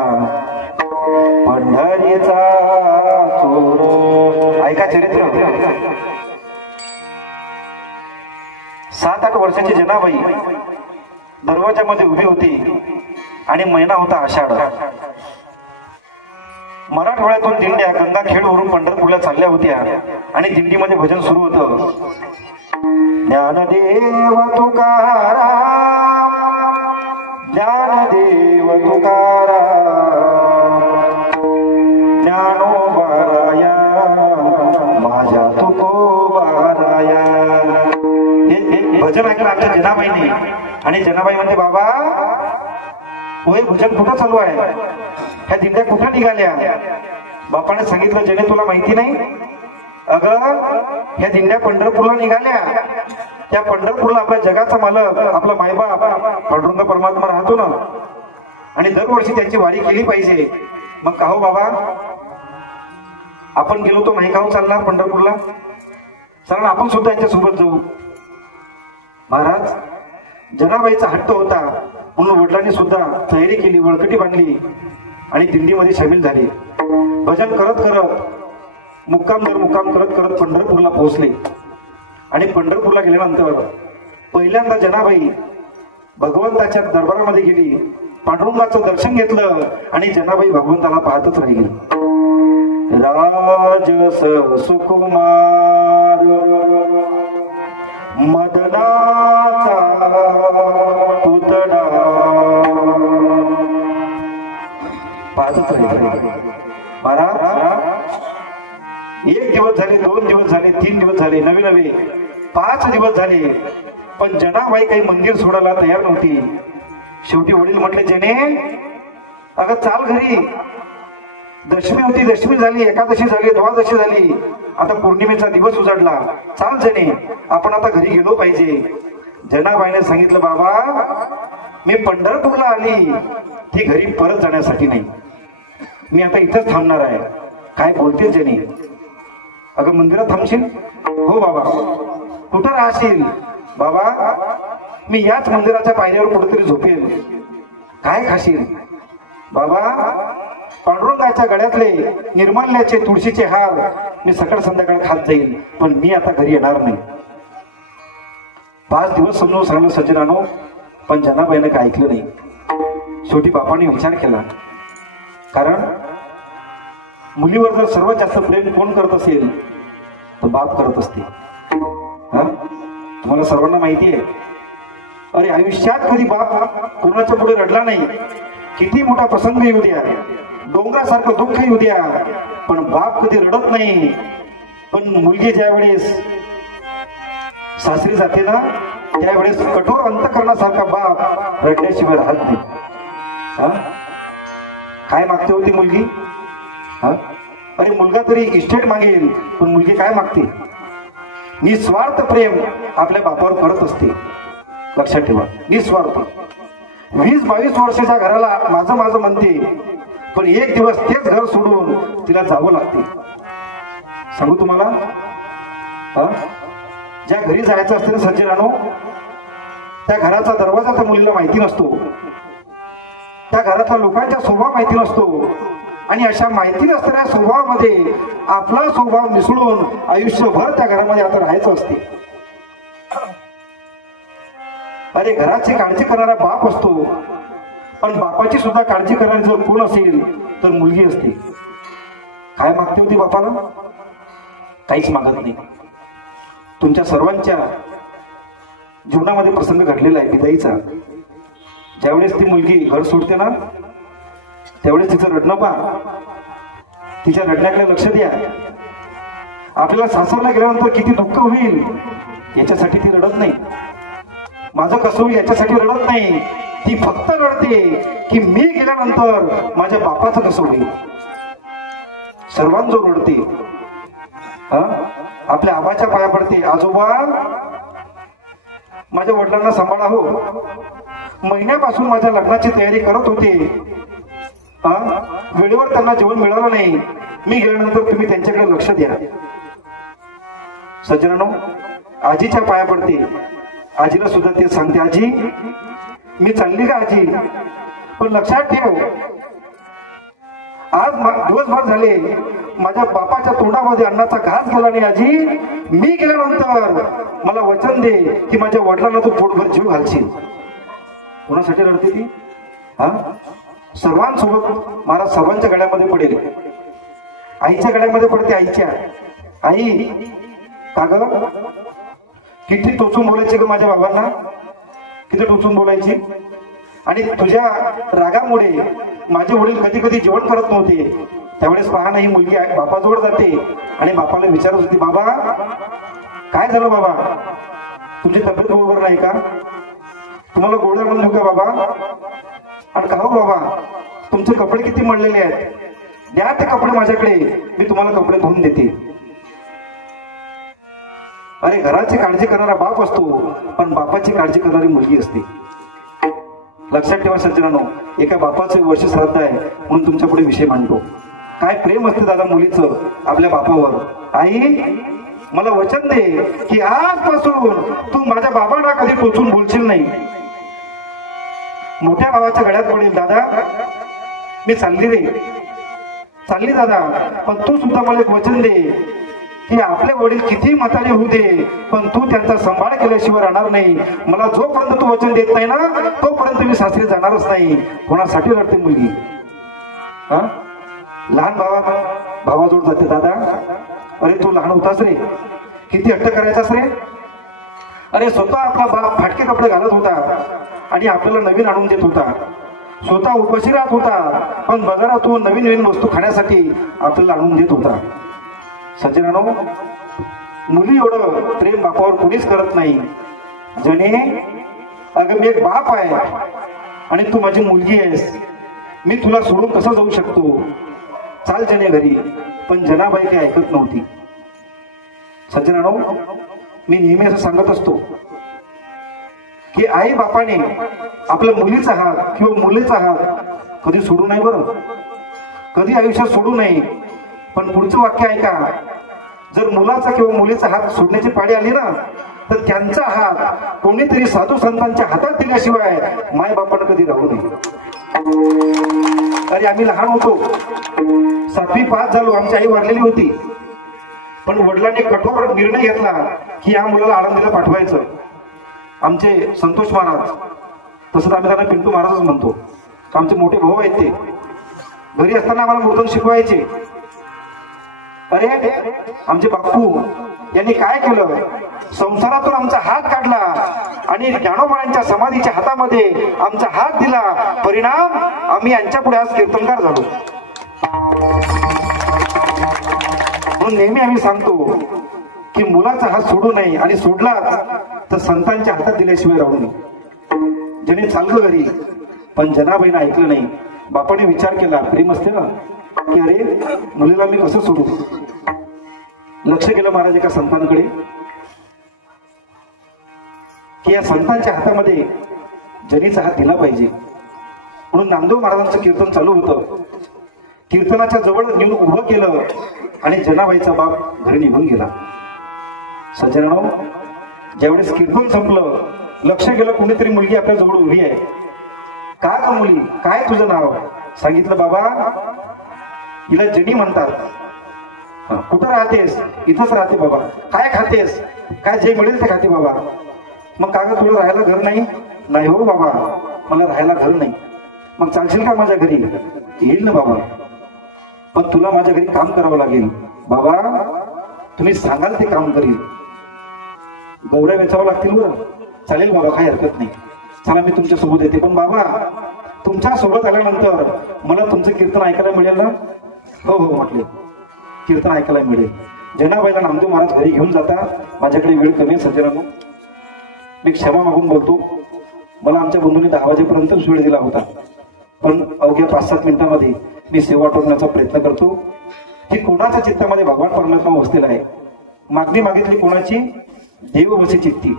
पंढरीचा चोर. ऐका चरित्र. 7-8 वर्षाची जनाबाई दरवाजामध्ये उभी होती आणि महिना होता आषाढ. मराठवाड्यातून दिंड्या गंगाखेडवरून पंढरपूरला चालल्या होत्या आणि दिंडीमध्ये भजन सुरू होतं. ज्ञानदेव तुकाराम, ज्ञानदेव तुकाराम, ज्ञानोबाराया माझ्या तुकोबाराया. हे भजन ऐकलं आमच्या जनाबाईने. आणि जनाबाई म्हणते बाबा होय भजन कुठं चालू आहे? ह्या दिंड्या कुठं निघाल्या? बापाने सांगितलं जने तुला माहिती नाही? अगं ह्या दिंड्या पंढरपूरला निघाल्या. त्या पंढरपूरला आपल्या जगाचा मालक आपला मायबाप पांडुरंग परमात्मा राहतो ना. आणि दरवर्षी त्यांची वारी केली पाहिजे. मग का हो बाबा आपण गेलो तो नाही का हो चालणार पंढरपूरला? चला आपण सुद्धा यांच्यासोबत जाऊ. महाराज जनाबाईचा हट्ट होता म्हणून वडिलांनी सुद्धा तयारी केली, वळकटी बांधली आणि दिंडीमध्ये सामील झाले. भजन करत करत मुक्काम दर मुक्काम करत करत पंढरपूरला पोहोचले. आणि पंढरपूरला गेल्यानंतर पहिल्यांदा जनाबाई भगवंताच्या दरबारामध्ये गेली, पांडुरंगाचं दर्शन घेतलं आणि जनाबाई भगवंताला पाहतच राहिली. राजस सुकुमार मदनाचा पुतळा पाहतच राहिली. महाराज 1 दिवस झाले, 2 दिवस झाले, 3 दिवस झाले, नवे 5 दिवस झाले, पण जनाबाई काही मंदिर सोडायला तयार नव्हती. शेवटी वडील म्हटले जने अगं चाल घरी. दशमी होती, दशमी झाली, एकादशी झाली, द्वादशी झाली, आता पौर्णिमेचा दिवस उजाडला. चाल जने आपण आता घरी गेलो पाहिजे. जनाबाईने सांगितलं बाबा मी पंढरपूरला आली ती घरी परत जाण्यासाठी नाही, मी आता इथंच थांबणार आहे. काय बोलते जने? अगं मंदिरात थांबशील? हो बाबा. कुठं राहशील? बाबा मी याच मंदिराच्या पायऱ्यावर कुठेतरी झोपेल. काय खाशील? बाबा पांडुरंगाच्या गळ्यातले निर्माल्याचे तुळशीचे हार मी सकाळ संध्याकाळ खात जाईल, पण मी आता घरी येणार नाही. 5 दिवस समजून सांगलं सज्जनानो, पण जनाबाईने काय ऐकलं नाही. शेवटी बापाने विचार केला, कारण मुलीवर जर सर्वात जास्त प्रेम कोण करत असेल तर बाप करत असते. तुम्हाला सर्वांना माहिती आहे. अरे आयुष्यात कधी बाप कोणाच्या पुढे रडला नाही. किती मोठा प्रसंग येऊ द्या, डोंगरासारखं दुःख येऊ द्या, पण बाप कधी रडत नाही. पण मुलगी ज्या वेळेस सासरी जाते ना त्यावेळेस कठोर अंतकरणासारखा बाप रडल्याशिवाय राहत नाही. काय मागते होती मुलगी? अरे मुलगा तरी इस्टेट मागेल, पण मुलगी काय मागते? निस्वार्थ प्रेम आपल्या बापावर करत असते. लक्षात ठेवा, निस्वार्थ. 20-22 वर्षाच्या घराला माझं माझं म्हणते, पण एक दिवस तेच घर सोडून तिला जावं लागते. सांगू तुम्हाला, ज्या घरी जायचं असते ना सज्जनानो, त्या घराचा दरवाजा त्या मुलीला माहिती नसतो, त्या घरातल्या लोकांचा स्वभाव माहिती नसतो. आणि अशा माहिती नसणाऱ्या स्वभावामध्ये आपला स्वभाव मिसळून आयुष्यभर त्या घरामध्ये आता राहायचं असते. अरे घराची काळजी करणारा बाप असतो, पण बापाची सुद्धा काळजी करणारी जर कोण असेल तर मुलगी असते. काय मागते होती बापाला? काहीच मागत नाही. तुमच्या सर्वांच्या जीवनामध्ये प्रसंग घडलेला आहे विदाईचा. ज्यावेळेस ती मुलगी घर सोडते ना त्यावेळेस तिचं रडणं पहा, तिच्या रडण्याकडे लक्ष द्या. आपल्याला सासरला गेल्यानंतर किती दुःख होईल याच्यासाठी ती रडत नाही. माझं कसं होईल याच्यासाठी रडत नाही. ती फक्त रडते की मी गेल्यानंतर माझ्या बापाचं कसं होईल. सर्वांजो रडते. आपल्या आबाच्या पाया पडते, आजोबा माझ्या वडिलांना सांभाळा हो. महिन्यापासून माझ्या लग्नाची तयारी करत होते, वेळेवर त्यांना जेवण मिळालं नाही. मी गेल्यानंतर तुम्ही त्यांच्याकडे लक्ष द्या. सज्जनांनो, आजीच्या पाया पडते. आजीला सुद्धा ते सांगते, आजी मी चालली का आजी, पण लक्षात ठेव आज दिवसभर झाले माझ्या बापाच्या तोंडामध्ये अन्नाचा घास गेला नाही आजी. मी गेल्यानंतर मला वचन दे की माझ्या वडिलांना तू पोटभर जीव घालशील. कोणासाठी रडते ती? सर्वांसोबत मला सर्वांच्या गळ्यामध्ये पडेल. आईच्या गळ्यामध्ये पडते. आईच्या आई का ग किती टोचून बोलायची ग माझ्या बाबांना, किती टोचून बोलायची. आणि तुझ्या रागामुळे माझे वडील कधी कधी जेवण करत नव्हते. त्यावेळेस पहा ना, ही मुलगी बापाजवळ जाते आणि बापाला विचारत होती, बाबा काय झालं बाबा, तुमची तब्येत बरोबर नाही का, तुम्हाला गोळ्या आणून देऊ का बाबा. आणि का हो बाबा तुमचे कपडे किती मळलेले आहेत, द्या ते कपडे माझ्याकडे, मी तुम्हाला कपडे धुवून देते. अरे घराची काळजी करणारा बाप असतो, पण बापाची काळजी करणारी मुलगी असते. लक्षात ठेवा सज्जनांनो, एका बापाचं वर्ष श्राद्ध आहे म्हणून तुमच्या पुढे विषय मांडतो. काय प्रेम असते दादा मुलीचं आपल्या बापावर. आई मला वचन दे की आजपासून तू माझ्या बाबांना कधी टोचून बोलशील नाही. मोठ्या भावाच्या गळ्यात पडेल, दादा मी चालली रे, चालली दादा, पण तू सुद्धा मला एक वचन दे की आपले वडील किती म्हातारे होऊ दे, पण तू त्यांचा सांभाळ केल्याशिवाय राहणार नाही. मला जोपर्यंत तू वचन देत नाही ना तोपर्यंत मी सासरी जाणारच नाही. कोणासाठी रडते मुलगी? लहान भावाजवळ जाते, दादा अरे तू लहान होतास रे, किती हट्ट करायचास रे. अरे स्वतः आपला बाप फाटके कपडे घालत होता आणि आपल्याला नवीन आणून देत होता, स्वतः उपाशी राहत होता, पण बाजारातून नवीन नवीन वस्तू खाण्यासाठी आपल्याला आणून देत होता. सज्जनांनो, मुली एवढं प्रेम बापावर कोणीच करत नाही. जणे अगं मी एक बाप आहे आणि तू माझी मुलगी आहेस, मी तुला सोडून कसं जाऊ शकतो, चाल जने घरी. पण जनाबाई काही ऐकत नव्हती. सज्जनांनो, मी नेहमी असं सांगत असतो की आई बापाने आपल्या मुलीचा हात किंवा मुलीचा हात कधी सोडू नये, बरं कधी आयुष्यात सोडू नये. पण पुढचं वाक्य ऐका, जर मुलाचा किंवा मुलीचा हात सोडण्याची पाळी आली ना तर त्यांचा हात कोणीतरी साधू संतांच्या हातात दिल्याशिवाय माय बापानं कधी राहू नये. अरे आम्ही लहान होतो, 7वी पास झालो, आमची आई वारलेली होती, पण वडिलांनी कठोर निर्णय घेतला की या मुलाला आळंदीला पाठवायचं. आमचे संतोष महाराज, तसंच आम्ही त्यांना पिंटू महाराजच म्हणतो, आमचे मोठे भाऊ आहेत, ते घरी असताना आम्हाला मृदंग शिकवायचे. अरे आमचे बापू यांनी काय केलं, संसारातून आमचा हात काढला आणि ज्ञानोबांच्या समाधीच्या हातामध्ये आमचा हात दिला. परिणाम आम्ही यांच्या पुढे आज कीर्तनकार झालो. म्हणून नेहमी आम्ही सांगतो की मुलाचा हात सोडू नये, आणि सोडला तर संतांच्या हातात दिल्याशिवाय राहू नये. ज्याने चाललं घरी, पण जनाबाईनं ऐकलं नाही. बापाने विचार केला, प्रेम असते ना, की अरे मुलीला मी कसं सोडू. लक्ष केलं महाराज एका संतांकडे की या संतांच्या हातामध्ये जनीचा हात दिला पाहिजे. म्हणून नामदेव महाराजांचं कीर्तन चालू होतं. कीर्तनाच्या जवळ नेऊन उभं केलं आणि जनाबाईचा बाप घरी निघून गेला. सज्जनांनो, ज्यावेळेस कीर्तन संपलं, लक्ष गेलं कोणीतरी मुलगी आपल्या जवळ उभी आहे. का का मुली, काय तुझं नाव? सांगितलं, बाबा हिला जनी म्हणतात. कुठं राहतेस? इथंच राहते बाबा. काय खातेस? काय जे मिळेल ते खाते बाबा. मग का तुला राहायला घर नाही? नाही हो बाबा, मला राहायला घर नाही. मग चालशील का माझ्या घरी? येईल ना बाबा, पण तुला माझ्या घरी काम करावं लागेल. बाबा तुम्ही सांगाल ते काम करील. गौऱ्या वेचावं लागतील बरं. चालेल बाबा, काही हरकत नाही. चला मी तुमच्या सोबत येते, पण बाबा तुमच्या सोबत आल्यानंतर मला तुमचं कीर्तन ऐकायला मिळेल ना? हो हो म्हटले, कीर्तन ऐकायला मिळेल. जनाबाईला नामदेव महाराज घरी घेऊन जाता. माझ्याकडे वेळ कमी आहे सज्जनांनो, मी क्षमा मागून बोलतो. मला आमच्या बंधूंनी 10 वाजेपर्यंतच वेळ दिला होता, पण अवघ्या 5-7 मिनिटांमध्ये मी सेवा टोकण्याचा प्रयत्न करतो की कोणाच्या चित्तामध्ये भगवान परमात्मा वसलेला आहे. मागणी मागितली कोणाची? देव वसे चित्ती.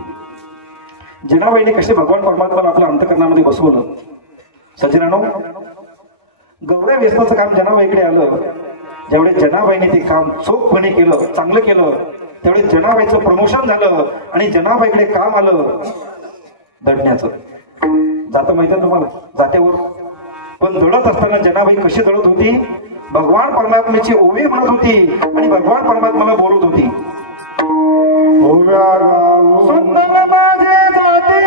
जनाबाईने कसे भगवान परमात्माला आपल्या अंतकरणामध्ये बसवलं. सज्जनानो, गौऱ्या वेचण्याचं काम जनाबाईकडे आलं. ज्यावेळेस जनाबाईने ते काम चोखपणे केलं, चांगलं केलं, त्यावेळेस जनाबाईचं प्रमोशन झालं आणि जनाबाईकडे काम आलं दडण्याचं. जातं माहिती आहे तुम्हाला, जात्यावर. पण दळत असताना जनाबाई कशी दळत होती? भगवान परमात्म्याची ओवी म्हणत होती आणि भगवान परमात्म्याला बोलत होती. सुंदर माझे जाती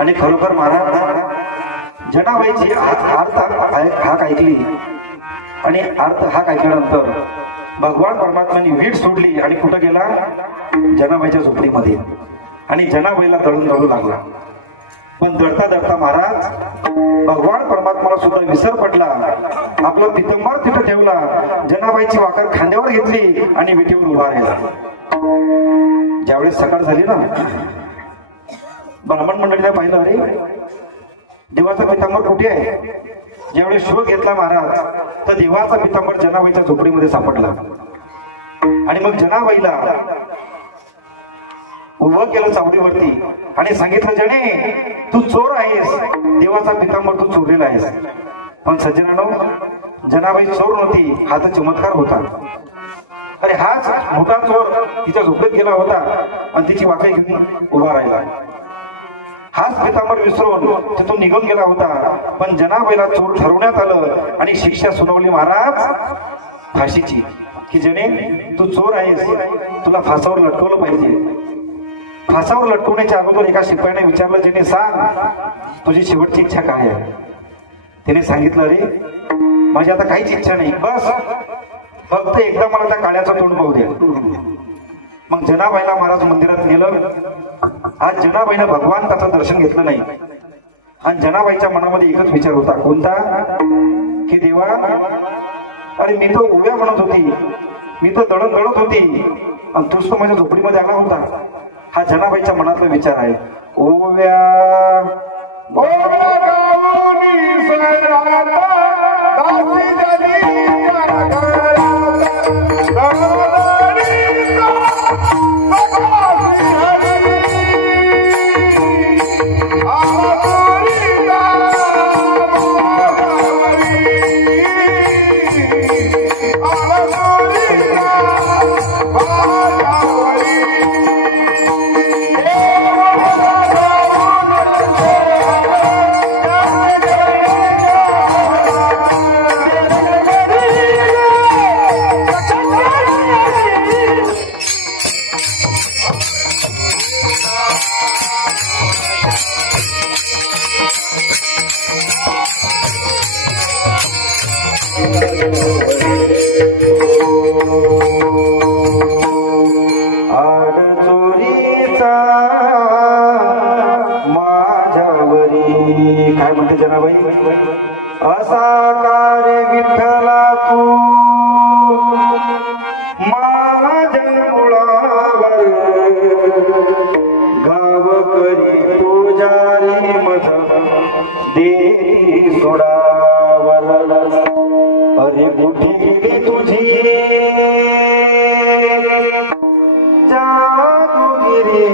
आणि खरोखर महाराज जनाबाईची हाक ऐकली आणि हाक ऐकल्यानंतर भगवान परमात्म्याने वीट सोडली आणि कुठं गेला? जनाबाईच्या झोपडीमध्ये. आणि जनाबाईला दळून दळू लागला. पण दळता दळता महाराज भगवान परमात्माला सुद्धा विसर पडला. आपला पितंबर तिथं ठेवला, जनाबाईची वाकर खांद्यावर घेतली आणि विटेवर उभा राहिला. ज्यावेळेस सकाळ झाली ना, ब्राह्मण मंडळीने पाहिलं, अरे देवाचा पितांबर कुठे आहे? ज्यावेळेस शोध घेतला महाराज तर देवाचा पितांबर जनाबाईच्या झोपडीमध्ये सापडला. आणि मग जनाबाईला उभं केलं चावडीवरती आणि सांगितलं, जने तू चोर आहेस, देवाचा पितांबर तू चोरलेला आहेस. पण सज्जनानो, जनाबाई चोर नव्हती, हा तर चमत्कार होता. अरे हाच मोठा चोर तिच्या झोपडीत गेला होता आणि तिची वाकई घेऊन उभा राहिला. हाच पितांबर विसरून तिथून निघून गेला होता. पण जनाबाईला चोर ठरवण्यात आलं आणि शिक्षा सुनावली महाराज फाशीची, की जने तू चोर आहेस, तुला फासावर लटकवलं पाहिजे. फासावर लटकवण्याच्या अगोदर एका शिपायाने विचारलं, जने सांग तुझी शेवटची इच्छा काय आहे? तिने सांगितलं, अरे माझी आता काहीच इच्छा नाही, बस फक्त एकदा मला त्या काळ्याचं तोंड पाहू दे. मग जनाबाईला महाराज मंदिरात नेलं. आज जनाबाईनं भगवान त्याचं दर्शन घेतलं नाही आणि जनाबाईच्या मनामध्ये एकच विचार होता, कोणता? की देवा, अरे मी तो उभ्या म्हणत होती, मी तो दळत दळत होती आणि तूच तो माझ्या झोपडीमध्ये आला होता. हा जनाबाईच्या मनातला विचार आहे. ओव्या माझ्यावरी काय म्हणते जनाबाई? असा कार्य विठ्ठला तू माझ्या मुळावर गाव करी तुझ्या रे मज दे कुठे गेली तुझी जादूगिरी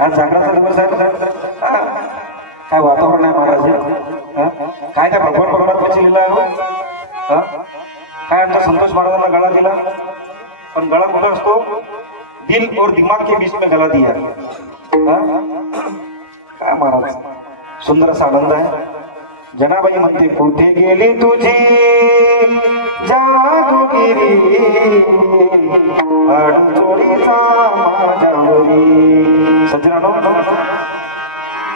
आज जागराचा दिवस आहे. काय वातावरण आहे महाराज, काय त्या भगवान परमात्म्याची लीला आहे. काय आमचा संतोष महाराजांना गळा दिला, पण गळा कुठं असतो? दिल और दिमाग के बीच में गला दिया. काय महाराज, सुंदर असा आनंद आहे. जनाबाई म्हणते कुठे गेली तुझी जादूगिरी अडचोडीचा माझ्यावरी. सज्जनानो,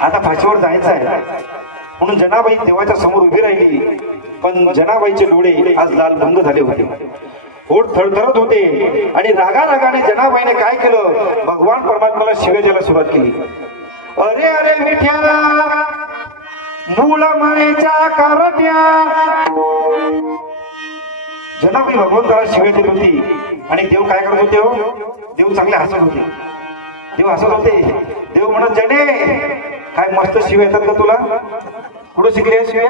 आता फाशीवर जायचं आहे म्हणून जनाबाई देवाच्या समोर उभी राहिली. पण जनाबाईचे डोळे आज लाल भंग झाले होते, ओठ थरथरत होते आणि रागारागाने जनाबाईने काय केलं? भगवान परमात्म्याला शिव्या द्यायला सुरुवात केली. अरे अरे विठ्या मूळ मायेच्या कारट्या. जनाबाई भगवंताला शिव्या देत होती आणि देव काय करत होते? देव चांगले हसत होते. देव हसत होते. देव म्हणत, जने काय मस्त शिव्या येतात का तुला? कुठं शिकले शिव्या?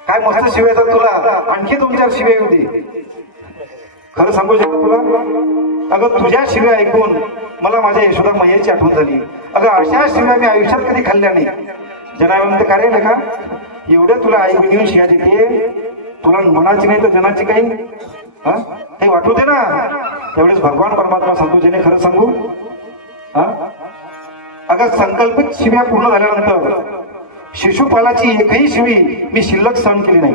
काय मस्त शिव्या येतात तुला? आणखी 2-4 शिव्या येऊ दे. खरं सांगू शकतो तुला? अगं तुझ्या शिव्या ऐकून मला माझ्या यशोदा मैयाची आठवण झाली. अगं अशा शिव्या मी आयुष्यात कधी खाल्ल्या नाही. जनाबाई म्हणते, का रे का एवढ्या तुला आई बहिणी शिव्या देते, तुला मनाची नाही तर जनाची काही हे वाटू दे ना. तेवढेच भगवान परमात्मा सांगतो, जेणे खरं सांगू. अगं संकल्पित शिव्या पूर्ण झाल्यानंतर शिशुपालाची एकही शिवी मी शिल्लक सहन केली नाही.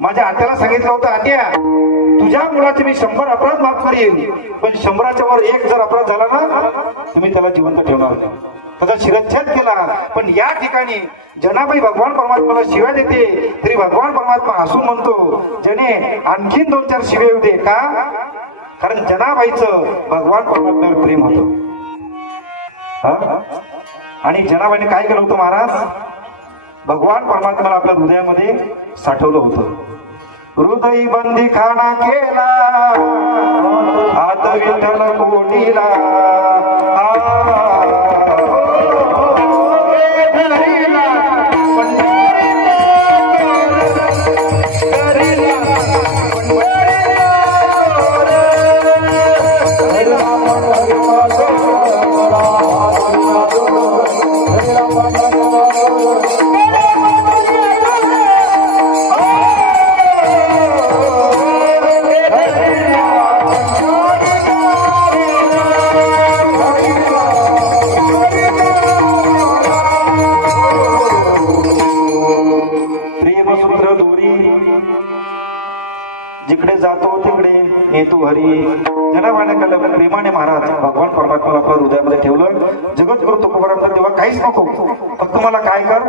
माझ्या आत्याला सांगितलं होतं, आत्या तुझ्या मुलाचे मी 100 अपराध माफ करेन, पण 100च्या वर एक जर अपराध झाला ना तुम्ही त्याला जिवंत ठेवणार नाही. त्याचा शिरच्छेद केला. पण या ठिकाणी जनाबाई भगवान परमात्म्याला शिव्या देते तरी भगवान परमात्मा हसून म्हणतो, जने आणखीन 2-4 शिव्या येऊ दे. का? कारण जनाबाईचं भगवान परमात्म्यावर प्रेम होतं. आणि जनाबाईने काय केलं होतं महाराज? भगवान परमात्म्याला आपल्या हृदयामध्ये साठवलं होतं. हृदय बंदी खाना केला हात विठ्ठल कोणीला. जिकडे जातो तिकडे नेतो हरी. जनाबाईने कळलं प्रेमाने महाराज भगवान परमात्म्याला आपल्या हृदयामध्ये ठेवलं. जगद्गुरु तुकोबारांना तेव्हा काहीच नको, फक्त मला काय कर,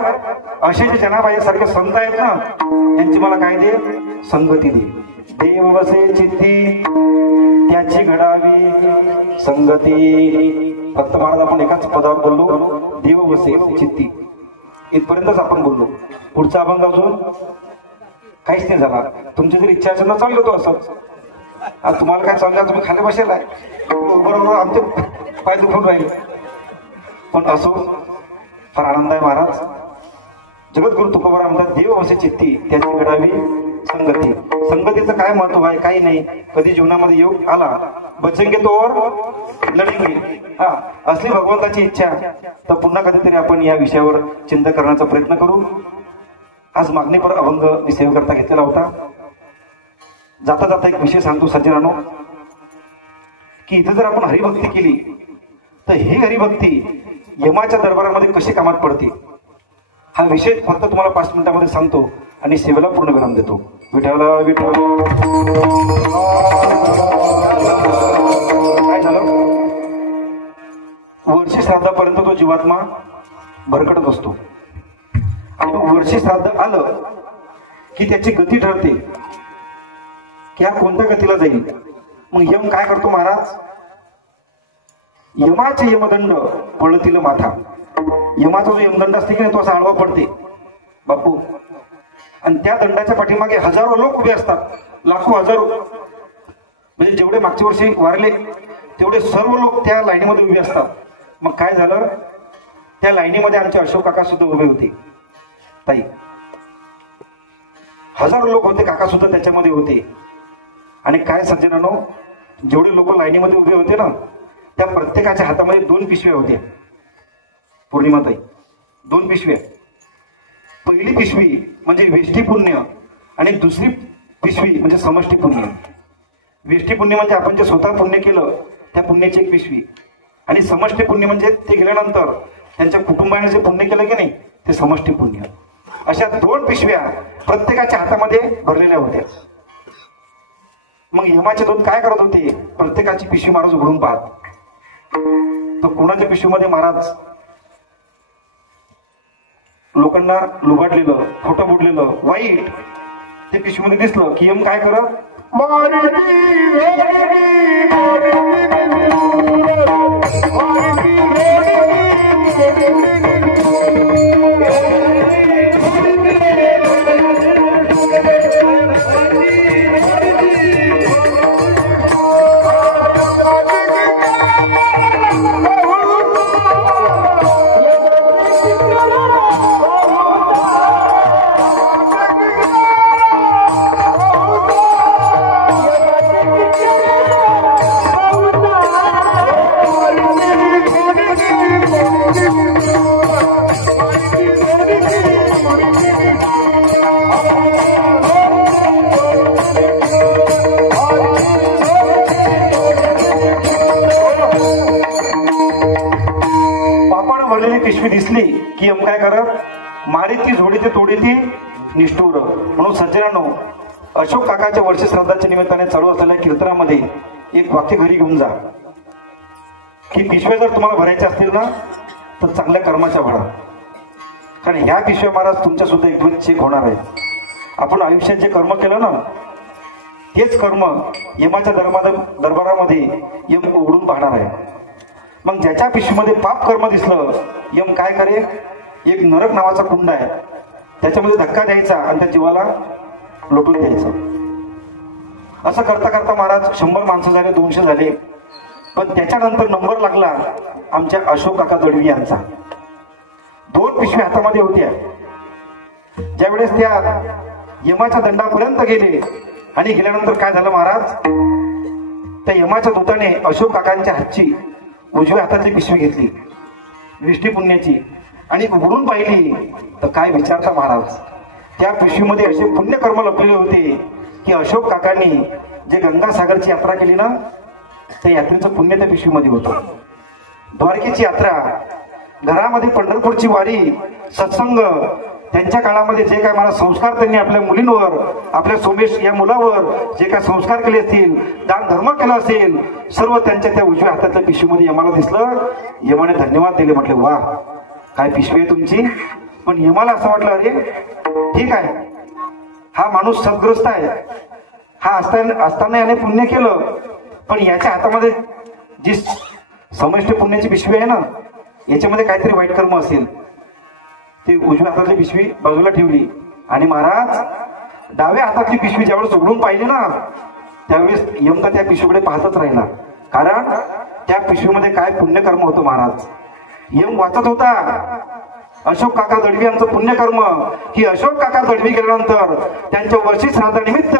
असे जे जनाबाई सारखे संत आहेत ना त्यांची मला काय दे? संगती दे. देव वसे चित्ती त्याची घडावी संगती. फक्त महाराज आपण एकाच पदावर बोललो, देव वसे चित्ती, इथपर्यंतच आपण बोललो. पुढचा अभंग अजून काहीच नाही झाला. तुमची जर इच्छा असेल ना चाललो होतो असंच. आज तुम्हाला काय चाललं? तुम्ही खाली बसेल आहे बरोबर, आमचे पाय दुखून राहिले. पण असो, फार आनंद आहे महाराज. जगद्गुरु तुकोबारा म्हणतात, देव असे चित्ती त्याची घडावी संगती. संगतीचं काय महत्व आहे? काही नाही. कधी जीवनामध्ये योग आला बचेंगे तो और लढेंगे. असली भगवंताची इच्छा तर पुन्हा कधीतरी आपण या विषयावर चिंता करण्याचा प्रयत्न करू. आज मागणीपर अभंग मी सेवेकरता घेतलेला होता. जाता जाता एक विषय सांगतो सज्जनानो, की इथे जर आपण हरिभक्ती केली तर ही हरिभक्ती यमाच्या दरबारामध्ये कशी कामात पडते. हा विषय फक्त तुम्हाला 5 मिनिटांमध्ये सांगतो आणि सेवेला पूर्ण विराम देतो. विठ्ठल विठ्ठल. काय झालं? वर्षी श्राद्धापर्यंत तो जीवात्मा भरकटत असतो आणि वर्षी श्राद्ध आलं की त्याची गती ठरते की हा कोणत्या गतीला जाईल. मग यम काय करतो महाराज? यमाचे यमदंड पळतील माथा. यमाचा जो यमदंड असते की नाही तो असा आडवा पडते बापू, आणि त्या दंडाच्या पाठीमागे हजारो लोक उभे असतात, लाखो हजारो, म्हणजे जेवढे मागच्या वर्षी वारले तेवढे सर्व लोक त्या लाईनीमध्ये उभे असतात. मग काय झालं? त्या लाईनीमध्ये आमचे अशोक काका सुद्धा उभे होते ताई. हजारो लोक होते, काका सुद्धा त्याच्यामध्ये होते. आणि काय सज्जनानो, जेवढे लोक लाईनीमध्ये उभे होते ना त्या प्रत्येकाच्या हातामध्ये 2 पिशव्या होत्या. पौर्णिमाताई 2 पिशव्या. पहिली पिशवी म्हणजे वेष्टी पुण्य आणि दुसरी पिशवी म्हणजे समष्टी पुण्य. वेष्टी पुण्य म्हणजे आपण जे स्वतः पुण्य केलं त्या पुण्याची एक पिशवी, आणि समष्टी पुण्य म्हणजे ते गेल्यानंतर त्यांच्या कुटुंबाने जे पुण्य केलं की नाही ते समष्टी पुण्य. अशा 2 पिशव्या प्रत्येकाच्या हातामध्ये भरलेल्या होत्या. मग यमाचे दूत काय करत होते? प्रत्येकाची पिशवी महाराज उघडून पाहत. तर कोणाच्या पिशवीमध्ये महाराज लोकांना लुबाडलेलं, खोटं बुडलेलं, वाईट ते पिशवीमध्ये दिसलं की यम काय करत? पिशवी दिसली की यम काय करत? मारीती झोडीती तोडीती निष्ठुर. म्हणून सज्जनांनो, अशोक काकाच्या वर्ष श्राद्धाच्या निमित्ताने चालू असलेल्या कीर्तनामध्ये एक वाक्य घरी घेऊन जा की पिशव्या जर तुम्हाला भरायच्या असतील ना तर चांगल्या कर्माच्या भरा. कारण ह्या पिशव्या महाराज तुमच्या सुद्धा एक दिवस चेक होणार आहे. आपण आयुष्यात जे कर्म केलं ना तेच कर्म यमाच्या दरबारामध्ये यम उघडून पाहणार आहे. मग ज्याच्या पिशवीमध्ये पाप कर्म दिसलं यम काय करे? एक नरक नावाचा कुंड आहे त्याच्यामध्ये धक्का द्यायचा आणि त्या जीवाला लोटून द्यायचं. असं करता करता महाराज 100 माणसं झाले, 200 झाले, पण त्याच्यानंतर नंबर लागला आमच्या अशोक काका दळवी यांचा. 2 पिशव्या हातामध्ये होत्या. ज्यावेळेस त्या यमाच्या दंडापर्यंत गेले आणि गेल्यानंतर काय झालं महाराज? त्या यमाच्या दूताने अशोक काकांच्या हातची उजव्या हाताची पिशवी घेतली विष्टी पुण्याची आणि उघडून पाहिली तर काय विचारता महाराज? त्या पिशवीमध्ये असे पुण्यकर्म लपलेले होते की अशोक काकांनी जे गंगासागरची यात्रा केली ना त्या यात्रेचं पुण्य त्या पिशवीमध्ये होतं. द्वारकेची यात्रा, घरामध्ये पंढरपूरची वारी, सत्संग, त्यांच्या काळामध्ये जे काय मला संस्कार त्यांनी आपल्या मुलींवर, आपल्या सोमेश या मुलावर जे काय संस्कार केले असतील, दान धर्म केला असेल, सर्व त्यांच्या त्या उजव्या हाताच्या पिशवीमध्ये यमाला दिसलं. यमाने धन्यवाद दिले, म्हटले वा काय पिशवी आहे तुमची. पण यमाला असं वाटलं अरे ठीक आहे, हा माणूस सद्ग्रस्त आहे, हा असताना याने पुण्य केलं, पण याच्या हातामध्ये जी समष्टी पुण्याची पिशवी आहे ना याच्यामध्ये काहीतरी वाईट कर्म असेल. ती उजव्या हातातली पिशवी बाजूला ठेवली आणि महाराज डाव्या हातातली पिशवी ज्यावेळेस उघडून पाहिली ना त्यावेळेस यमका त्या पिशवीकडे पाहतच राहिला. कारण त्या पिशवीमध्ये काय पुण्यकर्म होतं महाराज. यम वाचत होता अशोक काका दळवी यांचं पुण्यकर्म की अशोक काका दळवी गेल्यानंतर त्यांच्या वर्षी श्राद्धानिमित्त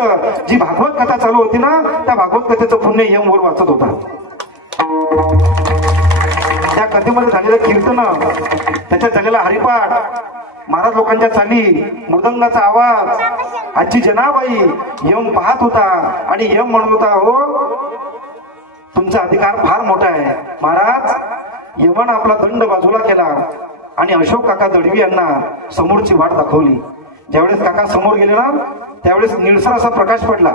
जी भागवत कथा चालू होती ना त्या भागवत कथेचं पुण्य यम वर वाचत होता. त्या कथेमध्ये झालेलं कीर्तन, त्याच्यात झालेला हरिपाठ, महाराज लोकांच्या चाली, मृदंगाचा आवाज, आजची जनाबाई यम पाहत होता आणि यम म्हणत होता हो तुमचा अधिकार फार मोठा आहे महाराज. यमन आपला दंड बाजूला केला आणि अशोक काका दळवी यांना समोरची वाट दाखवली. ज्यावेळेस काका समोर गेले ना त्यावेळेस निळसर असा प्रकाश पडला.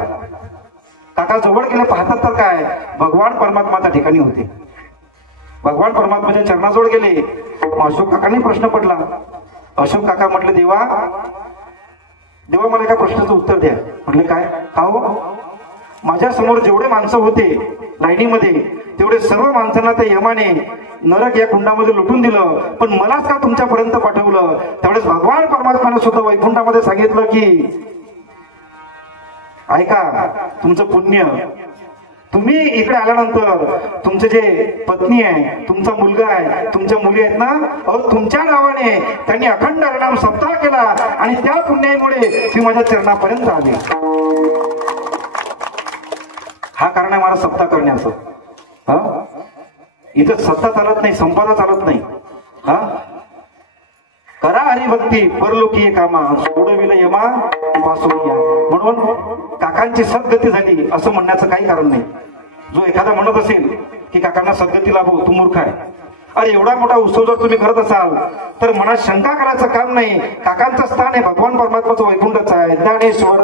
काका जवळ गेले पाहतात तर काय भगवान परमात्मा त्या ठिकाणी होते. भगवान परमात्माच्या चरणाजवळ गेले. अशोक काकांनी प्रश्न पडला. अशोक काका म्हटले देवा देवा मला एका प्रश्नाचं उत्तर द्या. म्हटले काय? का हो? माझ्या समोर जेवढे माणसं होते लाईनीमध्ये तेवढे सर्व माणसांना त्या यमाने नरक या कुंडामध्ये लुटून दिलं, पण मलाच का तुमच्यापर्यंत पाठवलं? त्यावेळेस भगवान परमात्माने सुद्धा वैकुंठामध्ये सांगितलं की ऐका तुमचं पुण्य, तुम्ही इकडे आल्यानंतर तुमचे जे पत्नी आहे, तुमचा मुलगा आहे, तुमच्या मुली आहेत ना, अहो तुमच्या नावाने त्यांनी अखंड हरिनाम सप्ताह केला आणि त्या पुण्यामुळे ती माझ्या चरणापर्यंत आली. हा कारण आहे मला सप्ताह करण्याचं. हा इथं सत्ता चालत नाही, संपादा चालत नाही. हा करा हरिभक्ती परलोकीय कामा सोडविल यमा वासुकिया. म्हणून काकांची सद्गती झाली असं म्हणण्याचं काही कारण नाही. जो एखादा म्हणत असेल की काकांना सद्गती लाभो तू मूर्ख आहे. अरे एवढा मोठा उत्सव जर तुम्ही करत असाल तर मनात शंका करायचं काम नाही. काकांचं स्थान आहे भगवान परमात्माचं वैकुंठच आहे. ज्ञानेश्वर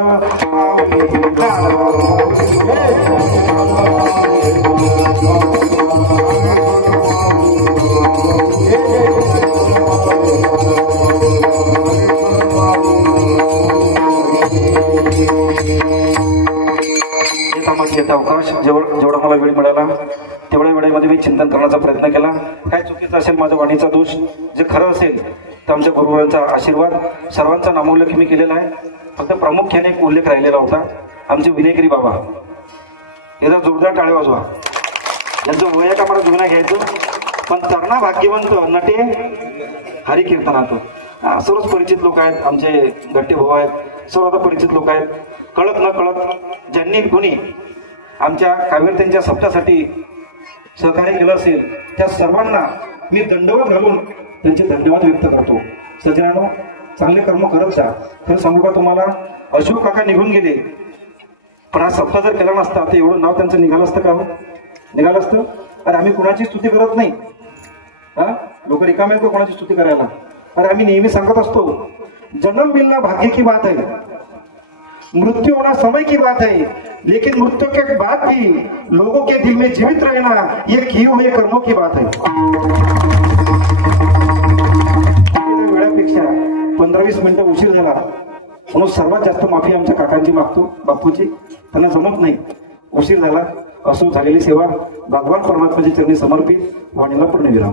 अवकाश जेवढा मला वेळ मिळाला तेवढ्या वेळेमध्ये मी चिंतन करण्याचा प्रयत्न केला. काय चुकीचं असेल माझ्या वाणीचा दोष, जे खरं असेल तर आमच्या गुरुवांचा आशीर्वाद सर्वांचा नामोल्लेख मी केलेला आहे. फक्त प्रामुख्याने एक उल्लेख राहिलेला होता. आमचे विनयगिरी बाबा याचा जोरदार टाळे वाजवा. यांचं वय का मला जुना घ्यायचं, पण तरणा भाग्यवंत नटे हरिकीर्तनात सर्वच परिचित लोक आहेत. आमचे गट्टे भाऊ आहेत, सर्व आता परिचित लोक आहेत. कळत न कळत ज्यांनी कोणी आमच्या काव्यर्थ्यांच्या सप्तासाठी सहकार्य केलं असेल त्या सर्वांना मी दंडवत घालून त्यांचे धन्यवाद व्यक्त करतो. सज्जनानो चांगले कर्म करत जा. खरं सांगू का तुम्हाला, अशोक काका निघून गेले पण हा सप्ताह जर केला नसता तर एवढं नाव त्यांचं निघालं असतं का? हो निघालं असतं. अरे आम्ही कुणाची स्तुती करत नाही. हा लोक रिकामे आहेत कोणाची स्तुती करायला. अरे आम्ही नेहमी सांगत असतो जन्म मिलना भाग्य की बात है, मृत्यु होना समय की बात है, लेकिन मृत्यु के बाद भी लोगों के दिल में जीवित रहना ये किए हुए कर्मों की बात है. वेळापेक्षा 15-20 मिनिटं उशीर झाला म्हणून सर्वात जास्त माफी आमच्या काकांची मागतो. बापूची त्यांना जमत नाही, उशीर झाला. असो झालेली सेवा भगवान परमात्माच्या चरणी समर्पित. वाणीला पूर्णविराम.